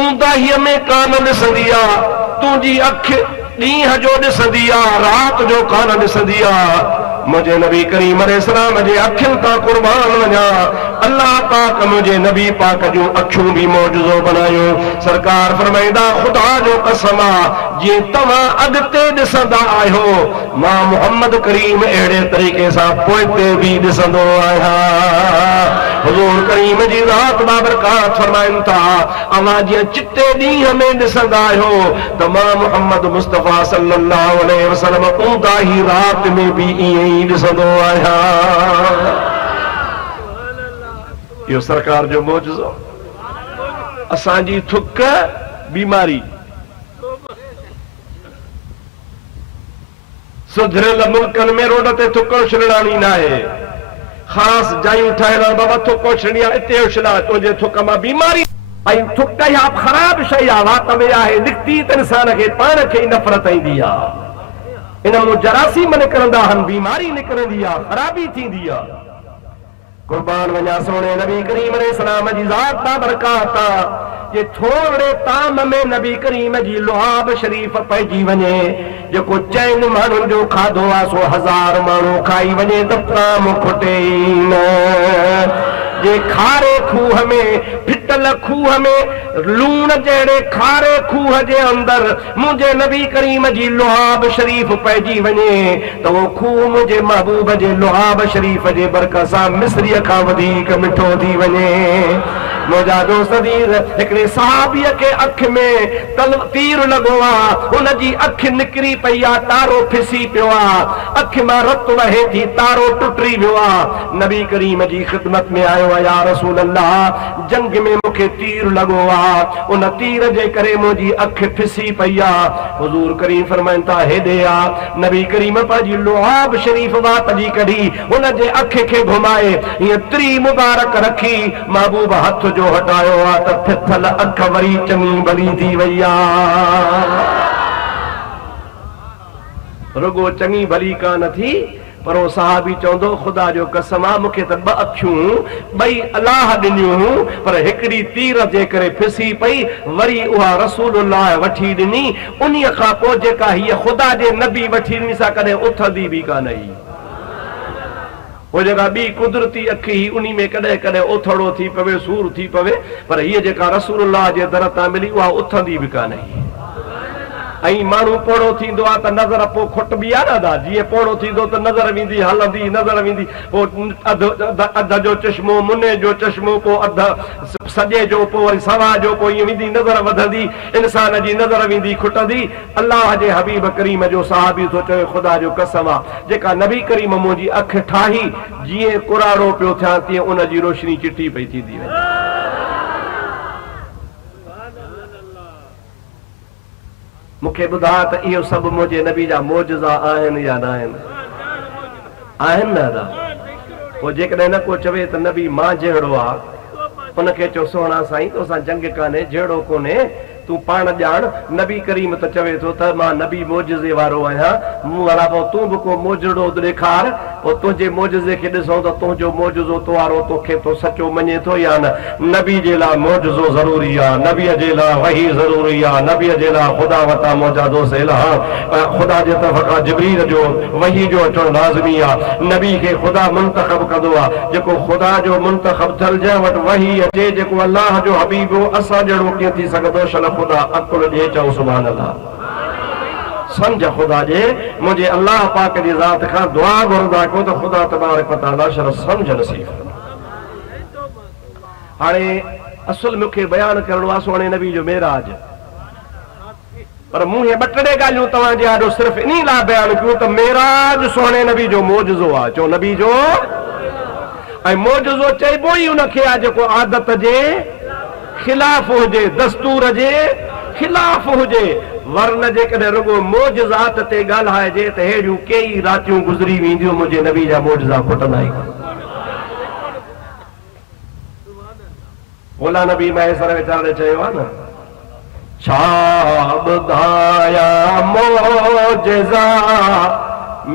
ऊंदाहीअ में कान ॾिसंदी आहे। तुंहिंजी अखि ॾींहं जो ॾिसंदी आहे, राति जो कान ॾिसंदी आहे। मुंहिंजे नबी करीम अलैहिस्सलाम जे अखियुनि तां कुर्बान वञा। अल्लाह पाक मुंहिंजे नबी पाक जूं अखियूं बि मोजज़ो बनायो। सरकार फरमाईंदा, ख़ुदा जो कसम आहे, जीअं तव्हां अॻिते ॾिसंदा आहियो, मां मुहम्मद करीम अहिड़े तरीक़े सां पोइते बि ॾिसंदो आहियां। हुज़ूर करीम जी ज़ात बाबरकात फरमाइनि था, अव्हां जीअं चिटे ॾींहं में ॾिसंदा आहियो त मां मुहम्मद मुस्तफ़ा सल्लल्लाहु अलैहि वसल्लम ऊंदाही राति में बि ईअं ई ॾिसंदो आहियां। इहो सरकार जो मोजज़ो। असांजी थुक बीमारी, सुधरियल मुल्कनि में रोड ते थुक उछलणी न आहे। ख़ासि जायूं ठहियल बाबा थुक उछलणी आहे, हिते उछला, तुंहिंजे थुक मां बीमारी। ऐं थुक इहा ख़राब शइ आहे, वात में आहे, निकिती त इंसान खे पाण खे ई नफ़रत ईंदी आहे। इन मां जरासीम निकिरंदा आहिनि, बीमारी निकिरंदी आहे, ख़राबी थींदी आहे। कुर्बान वञा सोने नबी करीम अलैहिस्सलाम जी ज़ात बाबरकात जे थोरे ताम में नबी करीम जी लुआब शरीफ़ पइजी वञे, जेको चइनि माण्हुनि जो खाधो आहे सो 1000 माण्हू खाई वञे त ताम खुटे ई न। जे खारे खूह में, फिटल खूह में, लूण जहिड़े खारे खूह जे अंदरि मुंहिंजे नबी करीम जी लुआब शरीफ़ पइजी वञे त उहो खूह मुंहिंजे महबूब जे लुआब शरीफ़ जे बरकत सां मिस्रीअ खां वधीक मिठो थी वञे। मुंहिंजा दोस्त दीर, हिकिड़े सहाबीअ खे अखि में तीर लॻो आहे, हुनजी अखि निकिरी पई आहे, तारो फिसी पियो आहे, अखि मां रत वहे थी, तारो टुटी वियो आहे। नबी करीम जी ख़िदमत में आयो, या रसूल अल्लाह, जंग में मूंखे तीर लॻो आहे, उन तीर जे करे मुंहिंजी अखि फिसी पई आहे। हुज़ूर करीम फरमाइनि था, हेॾे आ। नबी करीम पंहिंजी लुआब शरीफ़ वात जी कढी हुन जे अखि खे घुमाए हीअं त्री मुबारक रखी, महबूब हथ जो हटायो आहे त फिथल अख वरी चङी भली थी वई आहे। रुगो चङी भली कान थी, पर वो सहाबी चवंदो ख़ुदा जो कसम आहे मूंखे त ॿ अखियूं ॿई अलाह ॾिनियूं पर हिकिड़ी तीर जे करे फिसी पई वरी उहा रसूलुल्लाह वठी ॾिनी उन्हीअ खां पोइ जेका हीअ ख़ुदा जे नबी वठी ॾिनी सा कॾहिं उथंदी बि कान हुई वो जेका ॿी कुदरती अखि ही उन्ही में कॾहिं कॾहिं ओथड़ो थी पवे सूर थी पवे पर हीअ जेका रसूलुल्लाह जे दर तां मिली उहा उथंदी बि कान हुई ऐं माण्हू पोड़ो थींदो आहे त नज़र पोइ खुटबी आहे न दादा जीअं पोड़ो थींदो त नज़र वेंदी हलंदी नज़र वेंदी पोइ अध जो चश्मो मुने जो चश्मो पोइ अध सॼे जो पोइ वरी सवा जो पोइ ईअं वेंदी नज़र वधंदी इंसान जी नज़र वेंदी खुटंदी अलाह जे हबीब करीम जो सहाबी थो चवे ख़ुदा जो कसम आहे जेका नबी करीम मुंहिंजी अखि ठाही जीअं कुराड़ो पियो थियां तीअं उनजी रोशनी चिटी पई थींदी वञे मूंखे ॿुधा त इहो सभु मुंहिंजे नबी जा मौजज़ा आहिनि या न आहिनि आहिनि न दादा पोइ जेकॾहिं न को चवे त नबी मां जहिड़ो आहे उनखे चओ सोहणा साईं तोसां जंग कान्हे जहिड़ो कोन्हे तूं पाण ॼाण नबी करीम त चवे थो त मां नबी मौजज़े वारो आहियां मूं वारा पोइ तूं बि को मौजड़ो ॾेखार पोइ तुंहिंजे मौजज़े खे ॾिसूं त तुंहिंजो मौजज़ो तुवारो तोखे तो सचो मञे थो या न नबी जे लाइ मौजज़ो ज़रूरी आहे नबीअ जे लाइ वही ज़रूरी आहे नबीअ जे लाइ ख़ुदा वटां मौजादो ख़ुदा जे तरफ़ खां जिबरील जो वही जो अचणु लाज़मी आहे नबी खे ख़ुदा मुंतख़ब कंदो आहे जेको ख़ुदा जो मुंतख़ब थियल जंहिं वटि वही अचे जेको अलाह जो हबीब हो असां जहिड़ो कीअं थी सघंदो शल ख़ुदा अकुल ॾे चओ सुभान अल्लाह समझ ख़ुदा जे मुंहिंजे अल्लाह पाक जी ज़ात खां दुआ घुरंदा कयो त ख़ुदा तबारक व तआला शर समझ नसीब हाणे असुल मूंखे बयानु करणो आहे सोणे नबी जो मेराज पर मूं हे ॿ टे ॻाल्हियूं तव्हांजे आॾो सिर्फ़ु इन लाइ बयानु कयूं त मेराज सोणे नबी जो मौजज़ो आहे चओ नबी जो ऐं मौजज़ो चइबो ई उनखे आहे जेको आदत जे खिलाफ़ हुजे दस्तूर जे खिलाफ़ हुजे वरन जेकॾहिं रुगो मौजज़ात ते ॻाल्हाइजे त अहिड़ियूं कई रातियूं गुज़री वेंदियूं मुंहिंजे नबी जा मौजज़ा खुटंदा ई बोला नबी महेसर वीचारे चयो आहे न छा ॿुधाया मौजज़ा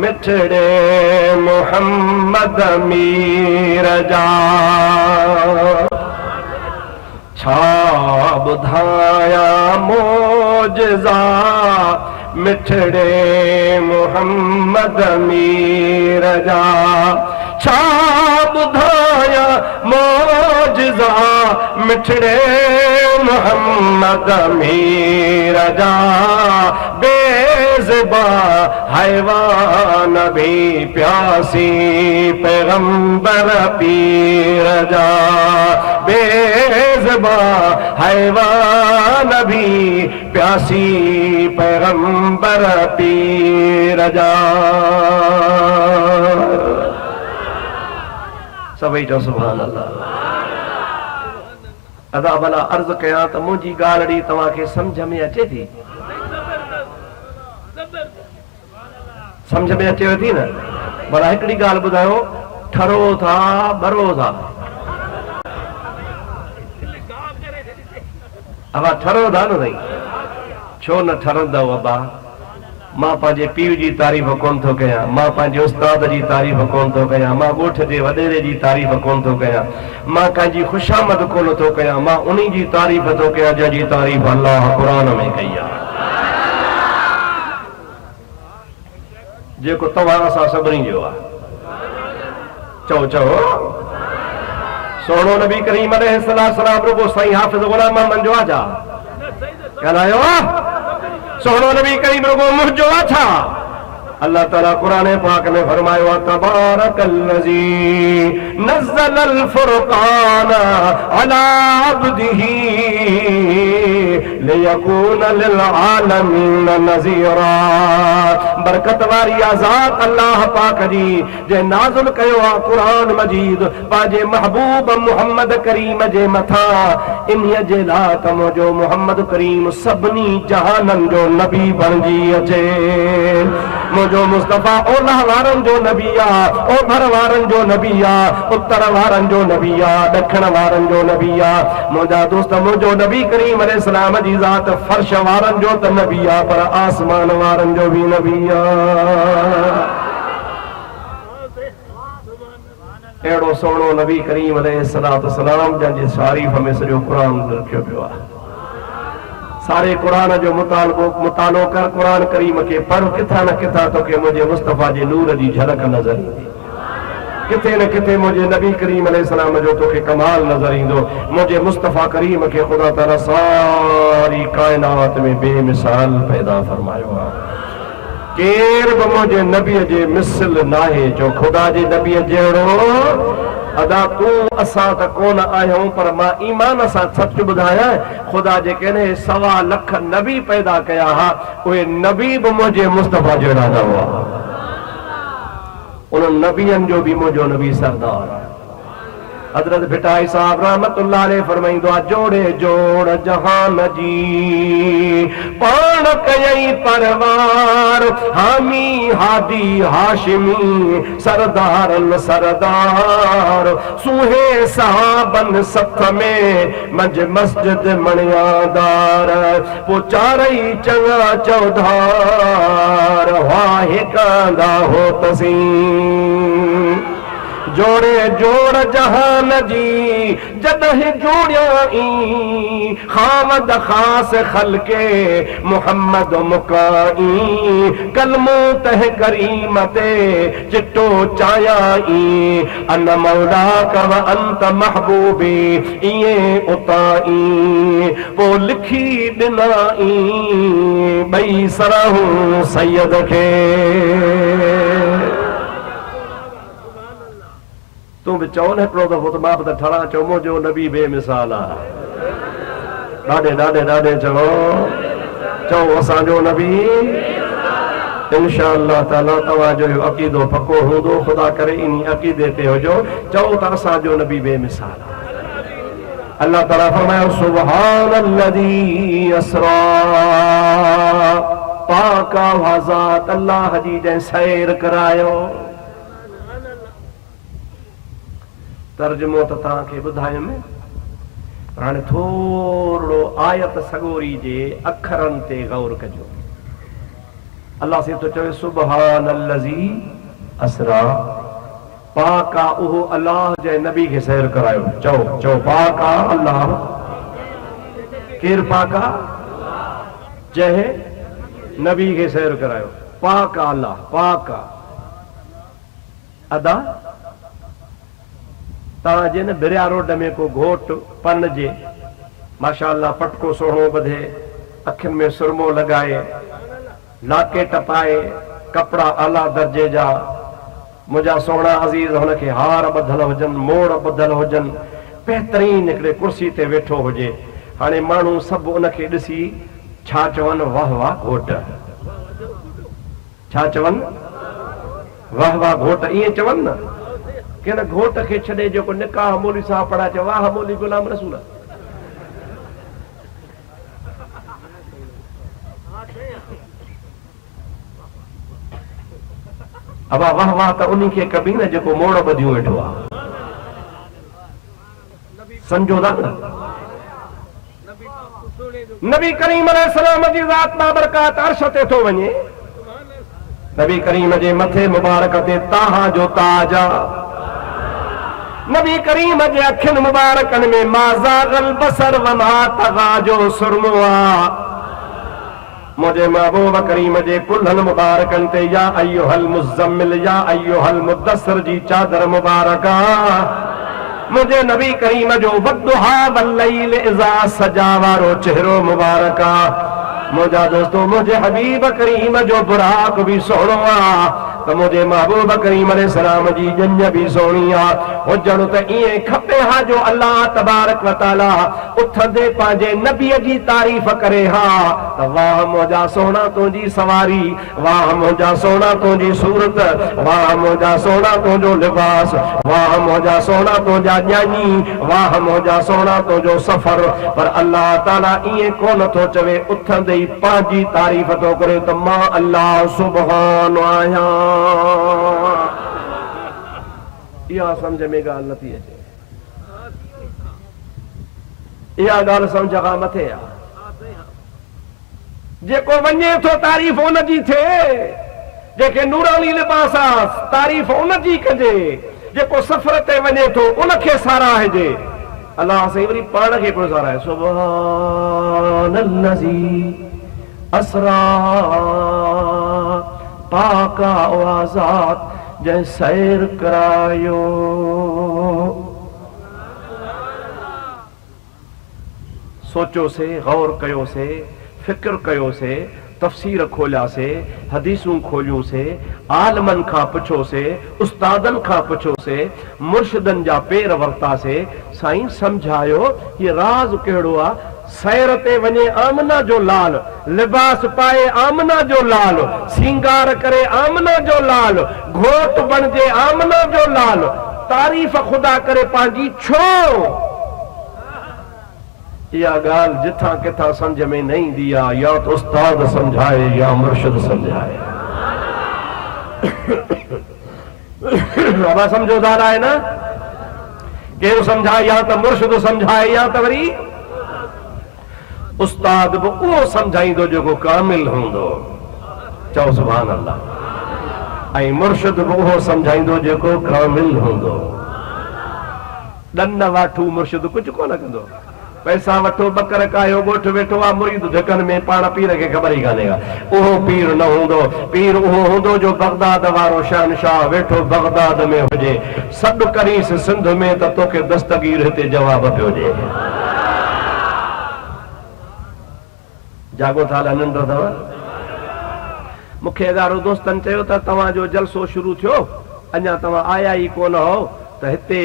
मिठड़े मोहम्मद मीर जा छा ॿुधाया मौजज़ा मिठड़े मोहम्मद मीर जा छा ॿुधाया मौजज़ा मिठड़े मोहम्मद मीर जा बेज़बा हैवान भी प्यासी पैगंबर पीर जा बेज़बा हैवान भी प्यासी पैगंबर पीर जा सभई जो सुभान अल्लाह अदा भला अर्ज़ कयां त मुंहिंजी ॻाल्हि तव्हांखे सम्झ में अचे थी समझ में अचेव थी न भला हिकिड़ी ॻाल्हि ॿुधायो ठरो था भरो था अबा ठरो था न साईं छो न ठरंदव अबा मां पंहिंजे पीउ जी तारीफ़ कोन थो कयां मां पंहिंजे उस्ताद जी तारीफ़ कोन थो कयां मां ॻोठ जे वॾेरे जी तारीफ़ कोन थो कयां मां कंहिंजी ख़ुशामद कोन थो कयां मां उन जी तारीफ़ थो कयां जंहिंजी तारीफ़ अल्लाह क़ुरान में कई आहे जेको तव्हां असां सभिनी जो आहे चओ चओ सोनो नबी करीम अलैहिस्सलाम रुगो साईं हाफ़िज़ ग़ुलाम अहमद जो आजा ॻाल्हायो सोनो नबी करीम रुगो मुंहिंजो आहे छा अल्लाह ताला कुरान पाक में फरमायो तबारकल्लज़ी नज़्ज़लल फुरक़ान अला अब्दिही लियकून लिल आलमीन नज़ीरा बरकत वारी आज़ाद अल्लाह पाक जी जे नाज़िल कयो आहे कुरान मजीद पंहिंजे महबूब मुहम्मद करीम जे मथां इन्हीअ जे लाइ त मुंहिंजो मुहम्मद करीम सभिनी जहाननि जो नबी बणिजी अचे मुंहिंजो मुस्तफ़ा ओलह वारनि जो नबी आहे ओभर वारनि जो नबी आहे उत्तर वारनि जो नबी आहे ॾखण वारनि जो नबी आहे मुंहिंजा दोस्त मुंहिंजो नबी करीम अलैहिस्सलाम जी ज़ात फर्श वारनि जो त नबी आहे पर आसमान वारनि जो बि नबी आहे अहिड़ो सोनो नबी करीम अलैहिस्सलाम जंहिंजे शारीफ़ में सॼो क़ुरान रखियो पियो आहे। सारे कुरान जो मुतालो कर, कुरान करीम के पढ़, किथा न किथा तोखे मुझे मुस्तफा जे नूर जी झलक नजर ईंदी, किथे न किथे मुझे नबी करीम अलैहिस्सलाम जो तोखे कमाल नजर ईंदो। मुझे मुस्तफा करीम के खुदा ताला सारी कायनात में बेमिसाल पैदा फरमायो आहे। केर बि मुझे नबी जे मिसल नाहे, जो खुदा जे नबी जहिड़ो अदा तू असां त कोन आहियूं, पर मां ईमान सां सच ॿुधायां, खुदा जेके ने 1.25 लख नबी पैदा कया हा, उहे नबी बि मुंहिंजे मुस्तफा जहिड़ा न हुआ। उन नबियनि जो बि मुंहिंजो नबी सरदार आहे। हज़रत भिटाई साहब रहमतुल्लाह अलैह फरमाईंदो आहे, जोड़े जोड़ जहान जी पाण कयई परवार, हामी हादी हाशिमी सरदारन सरदार, सूहे सहाबन सथ में मज मस्जिद मणियादार, पो चारई चङा चौधार, वाहे कांदा हो तसी। जोड़े जोड़ जहान जी जदहि जोड़ियाई, खामद खास खलके मोहम्मद मुकाई, कलमो तह करीमते चिट्टो चायाई, अन मौला कव अंत महबूबी इए उताई, पो लिखी ॾिनाई ॿई सरहूं सैयद खे। तू भी चओ न हिकिड़ो दफ़ो त मां बि त ठड़ा चओ मुंहिंजो नबी बेमिसाल आहे। ॾाढे ॾाढे ॾाढे चओ असांजो नबी। इंशाअल्लाह ताला तव्हांजो इहो अक़ीदो पको हूंदो, ख़ुदा करे इन अक़ीदे ते हुजो, चओ त असांजो नबी बेमिसाल आहे। अल्लाह ताला फरमायो, सुब्हानल्लज़ी अस्रा, पाक आज़ाद अल्लाह जी जंहिं सैर करायो। तर्जुमो त तव्हांखे ॿुधायुमि, हाणे थोरो आयत सगोरी जे अखरनि ते गौर कजो। अल्लाह से तो चवे सुब्हानल्लज़ी असरा, पाक आहे उहो अल्लाह जे नबी खे सैर करायो। चओ पाक आहे अल्लाह। केरु पाक आहे? जंहिं नबी खे सैर करायो। पाक आहे अल्लाह, पाक आहे। अदा तव्हांजे न बिरिया रोड में को घोट पन जे माशाअल्लाह पटको सोढ़ो ॿधे, अखियुनि में सुरमो लॻाए, नाके टपाए, कपिड़ा आला दर्जे जा, मुंहिंजा सोहणा अज़ीज़ हुनखे हार ॿधल हुजनि, मोड़ ॿधल हुजनि, बहितरीन हिकिड़े कुर्सी ते वेठो हुजे। हाणे माण्हू सभु उनखे ॾिसी छा चवनि? वाह वाह घोट। छा चवनि? वाह वाह घोट। ईअं चवनि न कि न घोट खे छॾे जेको निकाह मौलवी साहब पढ़ाए चयो, वाह मौलवी गुलाम रसूल। अबा वाह वाह त उन्ही खे कबी न जेको मोड़ ॿधियूं वेठो आहे। सम्झो था न? नबी करीम अलैहिस्सलाम जी ज़ात बाबरकात अर्श ते थो वञे। नबी करीम जे मथे मुबारक ते ताहा जो ताज आहे। नबी करीम जे अखियुनि मुबारकनि में माज़ागल बसर व मा तग़ा जो सुरमो आहे। मुझे महबूब करीम जे कुल्हनि मुबारकनि ते या अय्युहल मुज़म्मिल या अय्युहल मुद्दस्सिर जी चादर मुबारक आहे। मुझे नबी करीम जो वद्दुहा वल्लैल इज़ा सजा वारो चेहरो मुबारक आहे। मुझा दोस्तों, मुझे हबीब करीम जो बुराक भी सोहणो आहे, त मुझे महबूब करीम अलैहिस्सलाम जी जंज भी सोहणी आहे। हुजण त ईअं खपे हा जो अल्लाह तबारक व तआला उथंदे पंहिंजे नबीअ जी तारीफ़ करे हा त वाह मुंहिंजा सोहणा तुंहिंजी सवारी, वाह मुंहिंजा सोहणा तुंहिंजी सूरत, वाह मुंहिंजा सोहणा तुंहिंजो लिबास, वाह मुंहिंजा सोहणा तुंहिंजा ॼाणी, वाह मुंहिंजा सोहणा तुंहिंजो सफ़र। पर अल्लाह ताला ईअं कोन थो चवे, उथंदे ई पंहिंजी तारीफ़ थो करे त मां अल्लाह सुभान आहियां। इहा सम्झ में ॻाल्हि नथी अचे। इहा ॻाल्हि सम्झ खां मथे आहे। जेको वञे थो तारीफ़ उनजी थिए, जेके नूरानी लिबास आहे तारीफ़ उनजी कजे, जेको सफ़र ते वञे थो उनखे साराहिजे। अलाह साईं वरी पाण खे पियो साराहे, सुभानल्लज़ी असरा, पाक ओ आज़ाद जंहिं सैर करायो। सोचोसे, गौर कयोसे, फिक्र कयोसे, तफ़सीर खोलियासे, हदीसूं खोलियूंसे, आलमनि खां पुछोसे, उस्तादनि खां पुछोसे, मुर्शिदनि जा पेर वरितासे। साईं सम्झायो ये राज़ कहिड़ो आहे? सैर ते वञे आमना जो लाल, लिबास पाए आमना जो लाल, सिंगार करे आमना जो लाल, घोट बणजे आमना जो लाल, तारीफ़ खुदा करे पंहिंजी छो? इहा ॻाल्हि जिथां किथां सम्झ में न ईंदी आहे, या त उस्ताद सम्झाए या मुर्शिद सम्झाए। बाबा सम्झोदार आहे न, केरु सम्झाए, या त मुर्शिद सम्झाए या त वरी उस्ताद बि उहो सम्झाईंदो जेको कामिल हूंदो। चओ सुभान अल्लाह। ऐं मुर्शिद बि उहो सम्झाईंदो जेको कामिल हूंदो। ॾन वाठू मुर्शिद कुझु कोन कंदो। पैसा वठो, बकर कायो, ॻोठ वेठो आहे, मुरीद धिकनि में, पाण पीर खे ख़बर ई कान्हे। उहो पीर न हूंदो। पीर उहो हूंदो जो बगदाद वारो शहनशाह वेठो बगदाद में हुजे, सॾु करींसि सिंध में त तोखे दस्तगीर हिते जवाब पियो ॾे। जागो था, निंड अथव? मूंखे 11 दोस्तनि चयो त तव्हांजो जलसो शुरू थियो, अञा तव्हां आया ई कोन हो, त हिते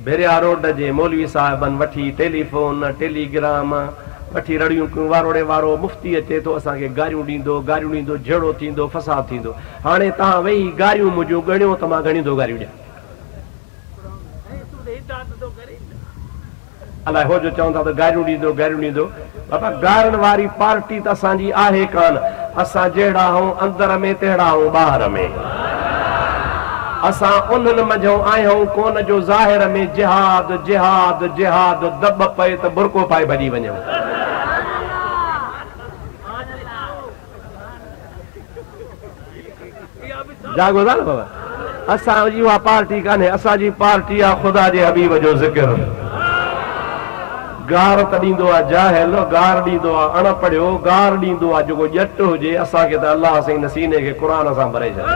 भेरिया रोड जे मौलवी साहिबनि वठी टेलीफोन टेलीग्राम वठी रड़ियूं कयूं। वारोड़े वारो मुफ़्ती अचे थो, असांखे गारियूं ॾींदो, जहिड़ो थींदो, फसाद थींदो। हाणे तव्हां वेही गारियूं मुंहिंजूं ॻणियो त मां घणींदो गारियूं ॾियां। अलाए हो जो चवंदा त गारियूं ॾींदो। बाबा गारण वारी पार्टी त असांजी आहे कान। असां जहिड़ा आहियूं अंदर में तहिड़ा आहियूं ॿाहिरि में। असां उन्हनि मंझि आहियूं कोन जो ज़ाहिर में जिहाद जिहाद जिहाद दॿ पए त बुरको पाए भॼी वञूं। जागो था न बाबा? असांजी उहा पार्टी कान्हे। असांजी पार्टी आहे ख़ुदा जे हबीब जो ज़िक्र। गार त ॾींदो आहे जाहिल, गार ॾींदो आहे अणपढ़ियो, गार ॾींदो आहे जेको ॼट हुजे। असांखे त अलाह साईं सीने खे क़ुरान सां भरे छॾियो।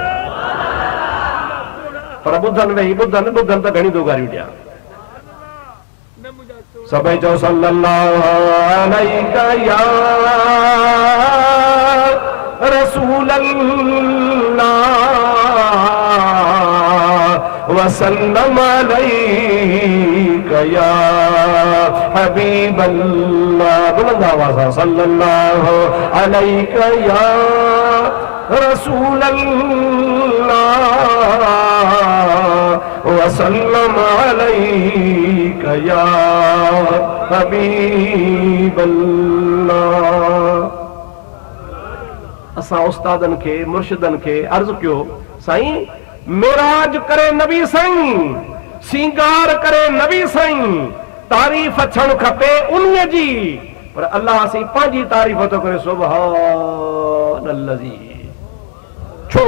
पर ॿुधनि वेही ॿुधनि त घणी दो गारियूं ॾियां। सभई चओ सल्लल्लाहु अलैका या रसूल अल्लाह वसल्लम अलैका या हबीब अल्लाह। बुलंद आवाज़ सां सल्लल्लाहु अलैका या रसूल अल्लाह वसल्लम अलैका या हबीब अल्लाह। असां उस्तादनि खे मुर्शिदनि खे अर्ज़ कयो, साईं मेराज करे नबी साईं, सिंगार करे नबी साईं, तारीफ़ छण खपे उन्हीअ जी। पर अल्लाह साईं पंहिंजी तारीफ़ थो करे, सुभानल्लज़ी। छो?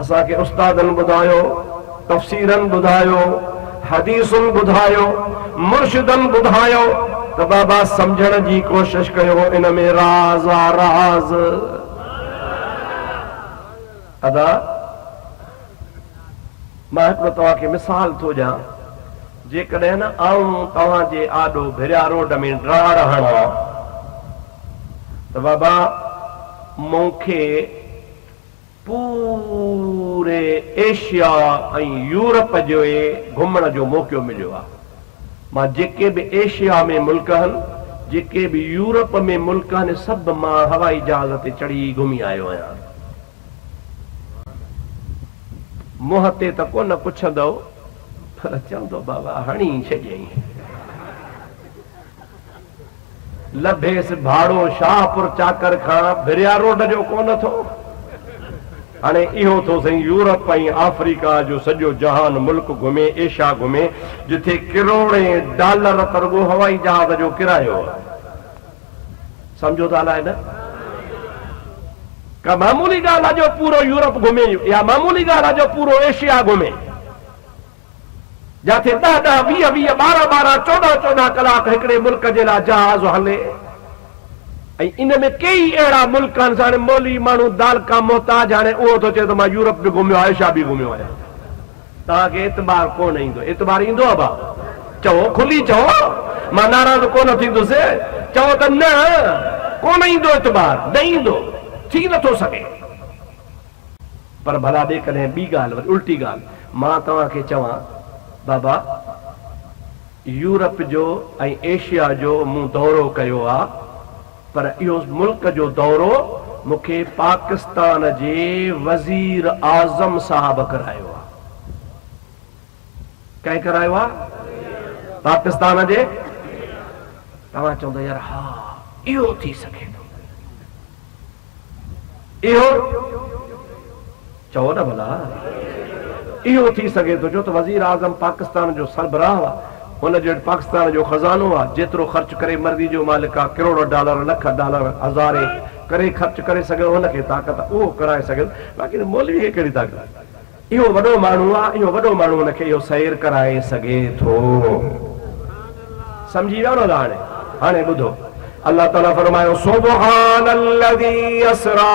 असांखे उस्तादनि ॿुधायो, तफ़सीरनि ॿुधायो, हदीसुनि ॿुधायो, मुर्शिदनि ॿुधायो त बाबा सम्झण जी कोशिश कयो। इन में राज़ आ राज़। अदा मां हिकिड़ो तव्हांखे मिसाल थो ॾियां। जेकॾहिं न आऊं तव्हांजे आॾो भिरिया रोड में ड्राड़ हणां त बाबा मूंखे पूरे एशिया ऐं यूरोप जो घुमण जो मौक़ो मिलियो आहे। मां जेके बि एशिया में मुल्क आहिनि, जेके बि यूरोप में मुल्क आहिनि, सभु मां हवाई जहाज़ ते चढ़ी घुमी आयो आहियां। मुंहं ते त कोन पुछंदो, पर चवंदो बाबा हणी छॾियईं। लभेसि भाड़ो शाहपुर चाकर खां भिरिया रोड जो कोन थो। हाणे इहो थो साईं यूरोप ऐं अफ्रीका जो सॼो जहान मुल्क घुमे, एशिया घुमे, जिथे किरोड़े डॉलर रुगो हवाई जहाज जो किरायो। सम्झो था अलाए न? का मामूली ॻाल्हि आहे जो पूरो यूरोप घुमे या मामूली ॻाल्हि आहे जो पूरो एशिया घुमे, जिथे 10-10, 20-20, 12-12, 14-14 कलाक हिकिड़े मुल्क जे लाइ जहाज़ हले। ऐं इन में कई अहिड़ा मुल्क आहिनि हाणे मौली माण्हू दाल का मोहताज, हाणे उहो थो चए त मां यूरोप बि घुमियो आहियां, एशिया बि घुमियो आहियां। तव्हांखे एतबार कोन ईंदो, एतबार ईंदो आहे भाउ? चओ, खुली चओ, मां नाराज़ कोन थींदुसि। चओ त न, कोन ईंदो एतबार, न ईंदो, थी नथो सघे। पर भला ॾे कॾहिं ॿी ॻाल्हि, वरी उल्टी ॻाल्हि, मां तव्हांखे चवां बाबा यूरोप जो ऐं एशिया जो मूं दौरो कयो आहे, पर इहो मुल्क जो दौरो मूंखे पाकिस्तान जे वज़ीर आज़म साहब करायो आहे। कंहिं करायो आहे? पाकिस्तान जे। तव्हां चवंदा यार हा इहो थी सघे थो, इहो चओ न भला, इहो थी सघे थो, जो त वज़ीर आज़म पाकिस्तान जो सरबराह आहे, हुन जो पाकिस्तान जो खज़ानो आहे, जेतिरो ख़र्च करे मर्ज़ी जो मालिक आहे, करोड़ डॉलर, लख डॉलर, हज़ारे करे ख़र्च करे सघे, हुनखे ताक़त उहो कराए सघे। बाक़ी मौलवी खे कहिड़ी ताक़त? इहो वॾो माण्हू आहे, इहो वॾो माण्हू हुनखे इहो सैर कराए सघे थो। सम्झी वियो न? हाणे ॿुधो, अल्लाह ताला फरमायो सुब्हानल्लज़ी अस्रा,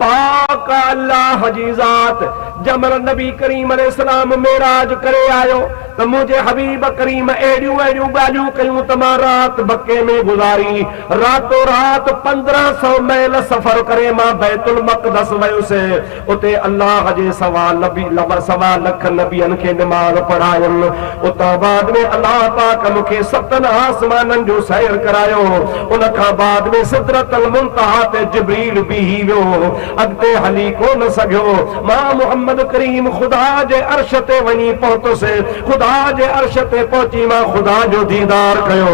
पाक अल्लाह जी ज़ात, जमल नबी करीम अलैहिस्सलाम मेराज करे आयो त मुंहिंजे हबीब करीम अहिड़ियूं अहिड़ियूं ॻाल्हियूं कयूं त मां रात बके में गुज़ारी। रातो रात 1500 मैल सफ़र करे मां बैतुल मक़दस वयुसि। उते अल्लाह जे सवा लख नबियनि खे निमाज़ पढ़ायनि। उतां बाद में अल्लाह पाक मूंखे 7 आसमाननि जो सैर करायो। उन खां बाद में सिदरतुल मुंतहा ते जिब्रील बीही वियो, अॻिते हली कोन सघियो। मां मुहम्मद करीम ख़ुदा जे अर्श ते वञी पहुतुसि। ख़ुदा जे अर्श ते पहुची मां ख़ुदा जो दीदार कयो।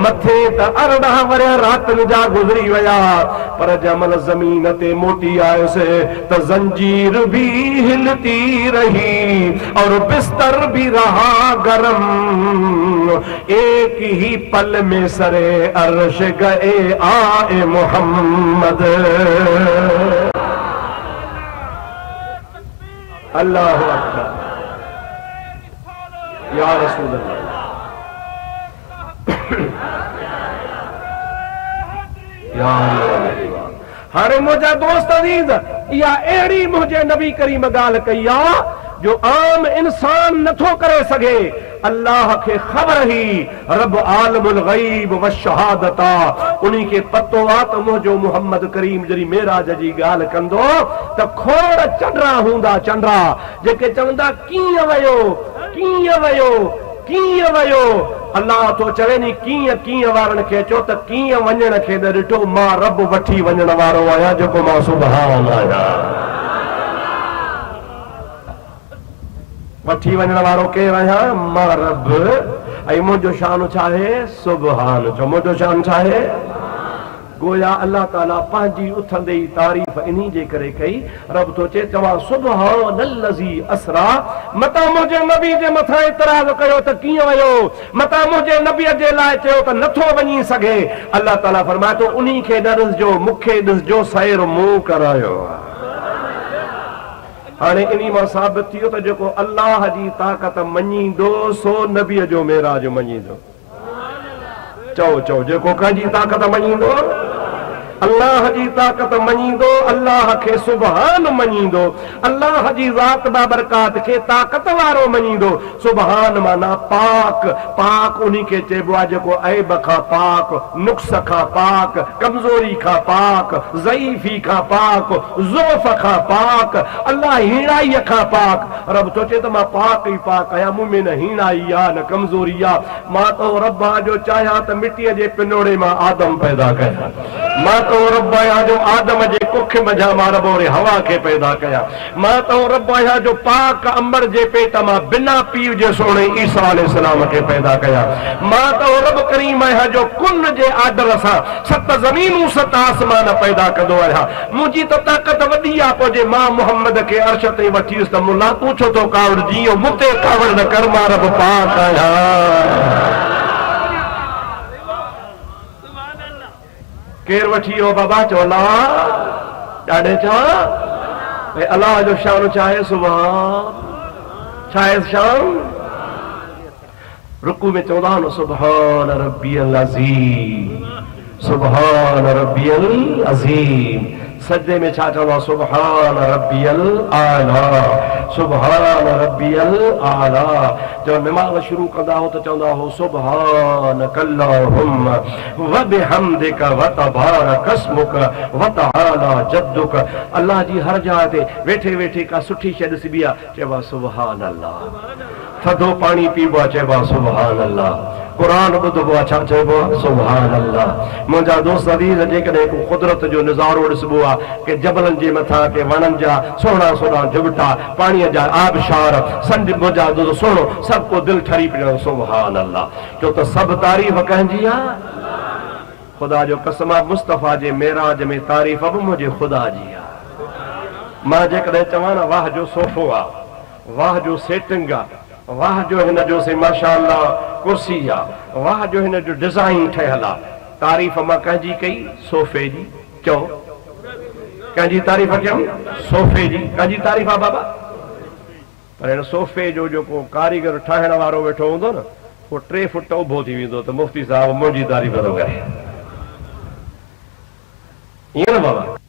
मथे त 18 वरिया रातनि जा गुज़री विया, पर जमल ज़मीन ते मोटी आयुसि त ज़ंजीर भी हिलती रही और बिस्तर भी रहा गरम। एक ही पल में सरे अर्श गए आए मोहम्मद। अल्लाहु अकबर, या रसूल अल्लाह। हाणे मुंहिंजा दोस्त अज़ीज़, इहा अहिड़ी मुंहिंजे नबी करीम ॻाल्हि कई आहे जो आम इंसान नथो करे सघे। अल्लाह खे ख़बर ही रब आलमुल गैब व शहादत, उन्ही खे पतो आहे त मुंहिंजो मुहम्मद करीम जॾहिं मेराज जी ॻाल्हि कंदो त खोड़ चंडरा हूंदा, चंडरा जेके चवंदा कीअं वयो, कीअं वयो, कीअं वयो। अल्लाह तो चवे नी कीअं कीअं वारनि खे चो त कीअं वञण खे न ॾिठो, मां रब वठी वञण वारो आहियां, जेको मां सुभान आहियां। वठी वञण वारो केरु आहियां? मां रब। ऐं मुंहिंजो शान छा आहे? सुभान। चओ मुंहिंजो शान छा आहे? गोया अल्लाह ताला पंहिंजी उथंदे ई तारीफ़ इन्ही जे करे कई। रब तो चए चवां सुब्हानल्लज़ी अस्रा। मता मुंहिंजे नबी जे मथां इतराज़ कयो त कीअं वयो, मता मुंहिंजे नबीअ जे लाइ चयो त नथो वञी सघे। अल्लाह ताला फरमाए थो उन्ही खे न ॾिसजो, मूंखे ॾिसजो, सैर मूं करायो। हाणे इन्ही मां साबित थी वियो त जेको अल्लाह जी ताक़त मञींदो सो नबीअ जो मेराज मञींदो। चओ चओ, जेको कंहिंजी ताक़त मञींदो, अल्लाह जी ताक़त मञींदो, अल्लाह खे सुभान मञींदो, अल्लाह जी ज़ात बाबरकात खे ताक़त वारो मञींदो। सुभान माना पाक। पाक उन्ही खे चइबो आहे जेको ऐब खां पाक, नुक्स खां पाक, कमज़ोरी खां पाक, ज़ईफ़ी खां पाक, ज़ोफ़ खां पाक, अल्लाह हीणाईअ खां पाक। रब थो चए त मां पाक ई पाक आहियां, मूं में न हीणाई आहे न कमज़ोरी आहे। मां तो रब जो चाहियां त मिटीअ जे पिनोड़े मां आदम पैदा कयां। मां तो रब आहियां जो आदम जे कुख मझां मां रब ओरे हवा खे पैदा कयां। मां तो रब आहियां जो पाक अंबर जे पेट मां बिना पीउ जे सोणे ईसा अलैहिस्सलाम खे पैदा कयां। मां तो रब करीम आहियां जो कुन जे आर्डर सां 7 ज़मीनूं 7 आसमान पैदा कंदो आहियां। मुंहिंजी त ताक़त वॾी आहे, पोइ जे मां मुहम्मद खे अर्श ते वठी वियुसि त मुला तूं छो थो कावड़ जीअं मूंते कावड़ न कर, मां रब पाक आहियां। केर वठी वियो बाबा? चओ अल्लाह। ॾाढे चवां भई अलाह जो शान चाहे सुभान छा आहे शान रुकू में चवंदा न सुभान रब्बियल अज़ीम सुभान रब्बियल अज़ीम सजदे में छा चवंदा सुभान रब्बियल आला सुभान रब्बियल आला जब नमाज़ शुरू कंदा हो तो चवंदा हो सुभानक अल्लाहुम्मा व बिहम्दिका व तबारक अस्मुक व तआला जद्दुक अल्लाह जी हर जाइ ते वेठे वेठे का सुठी शइ ॾिसबी आहे चइबो आहे सुभान अल्लाह थधो पाणी पीबो आहे चइबो आहे सुभान अल्लाह कुरान ॿुधबो आहे छा चइबो आहे सुभान अल्लाह मुंहिंजा दोस्त अज़ीज़ जेकॾहिं को कुदरत जो नज़ारो ॾिसबो आहे के जबलनि जे मथां के वणनि जा सुहिणा सुहिणा झुबटा पाणीअ जा आबशार संड मुंहिंजा दोस्त सुहिणो सभु को दिलि ठरी पियो सुभान अल्लाह छो त सभु तारीफ़ कंहिंजी आहे ख़ुदा जो कसम आहे मुस्तफ़ा जे मेराज में तारीफ़ बि मुंहिंजे ख़ुदा जी आहे मां जेकॾहिं चवां न वाह जो सोफ़ो आहे वाह जो सेटिंग आहे वाह जो हिन जो से माशाअल्लाह कुर्सी आहे वाह जो हिन जो डिज़ाइन ठहियल आहे तारीफ़ मां कंहिंजी कई सोफ़े जी चओ कंहिंजी तारीफ़ कयूं सोफ़े जी कंहिंजी तारीफ़ आहे बाबा पर हिन सोफ़े जो जेको कारीगर ठाहिण वारो वेठो हूंदो न उहो 3 फुट उभो थी वेंदो त मुफ़्ती साहिब मुंहिंजी तारीफ़ थो करे ईअं न बाबा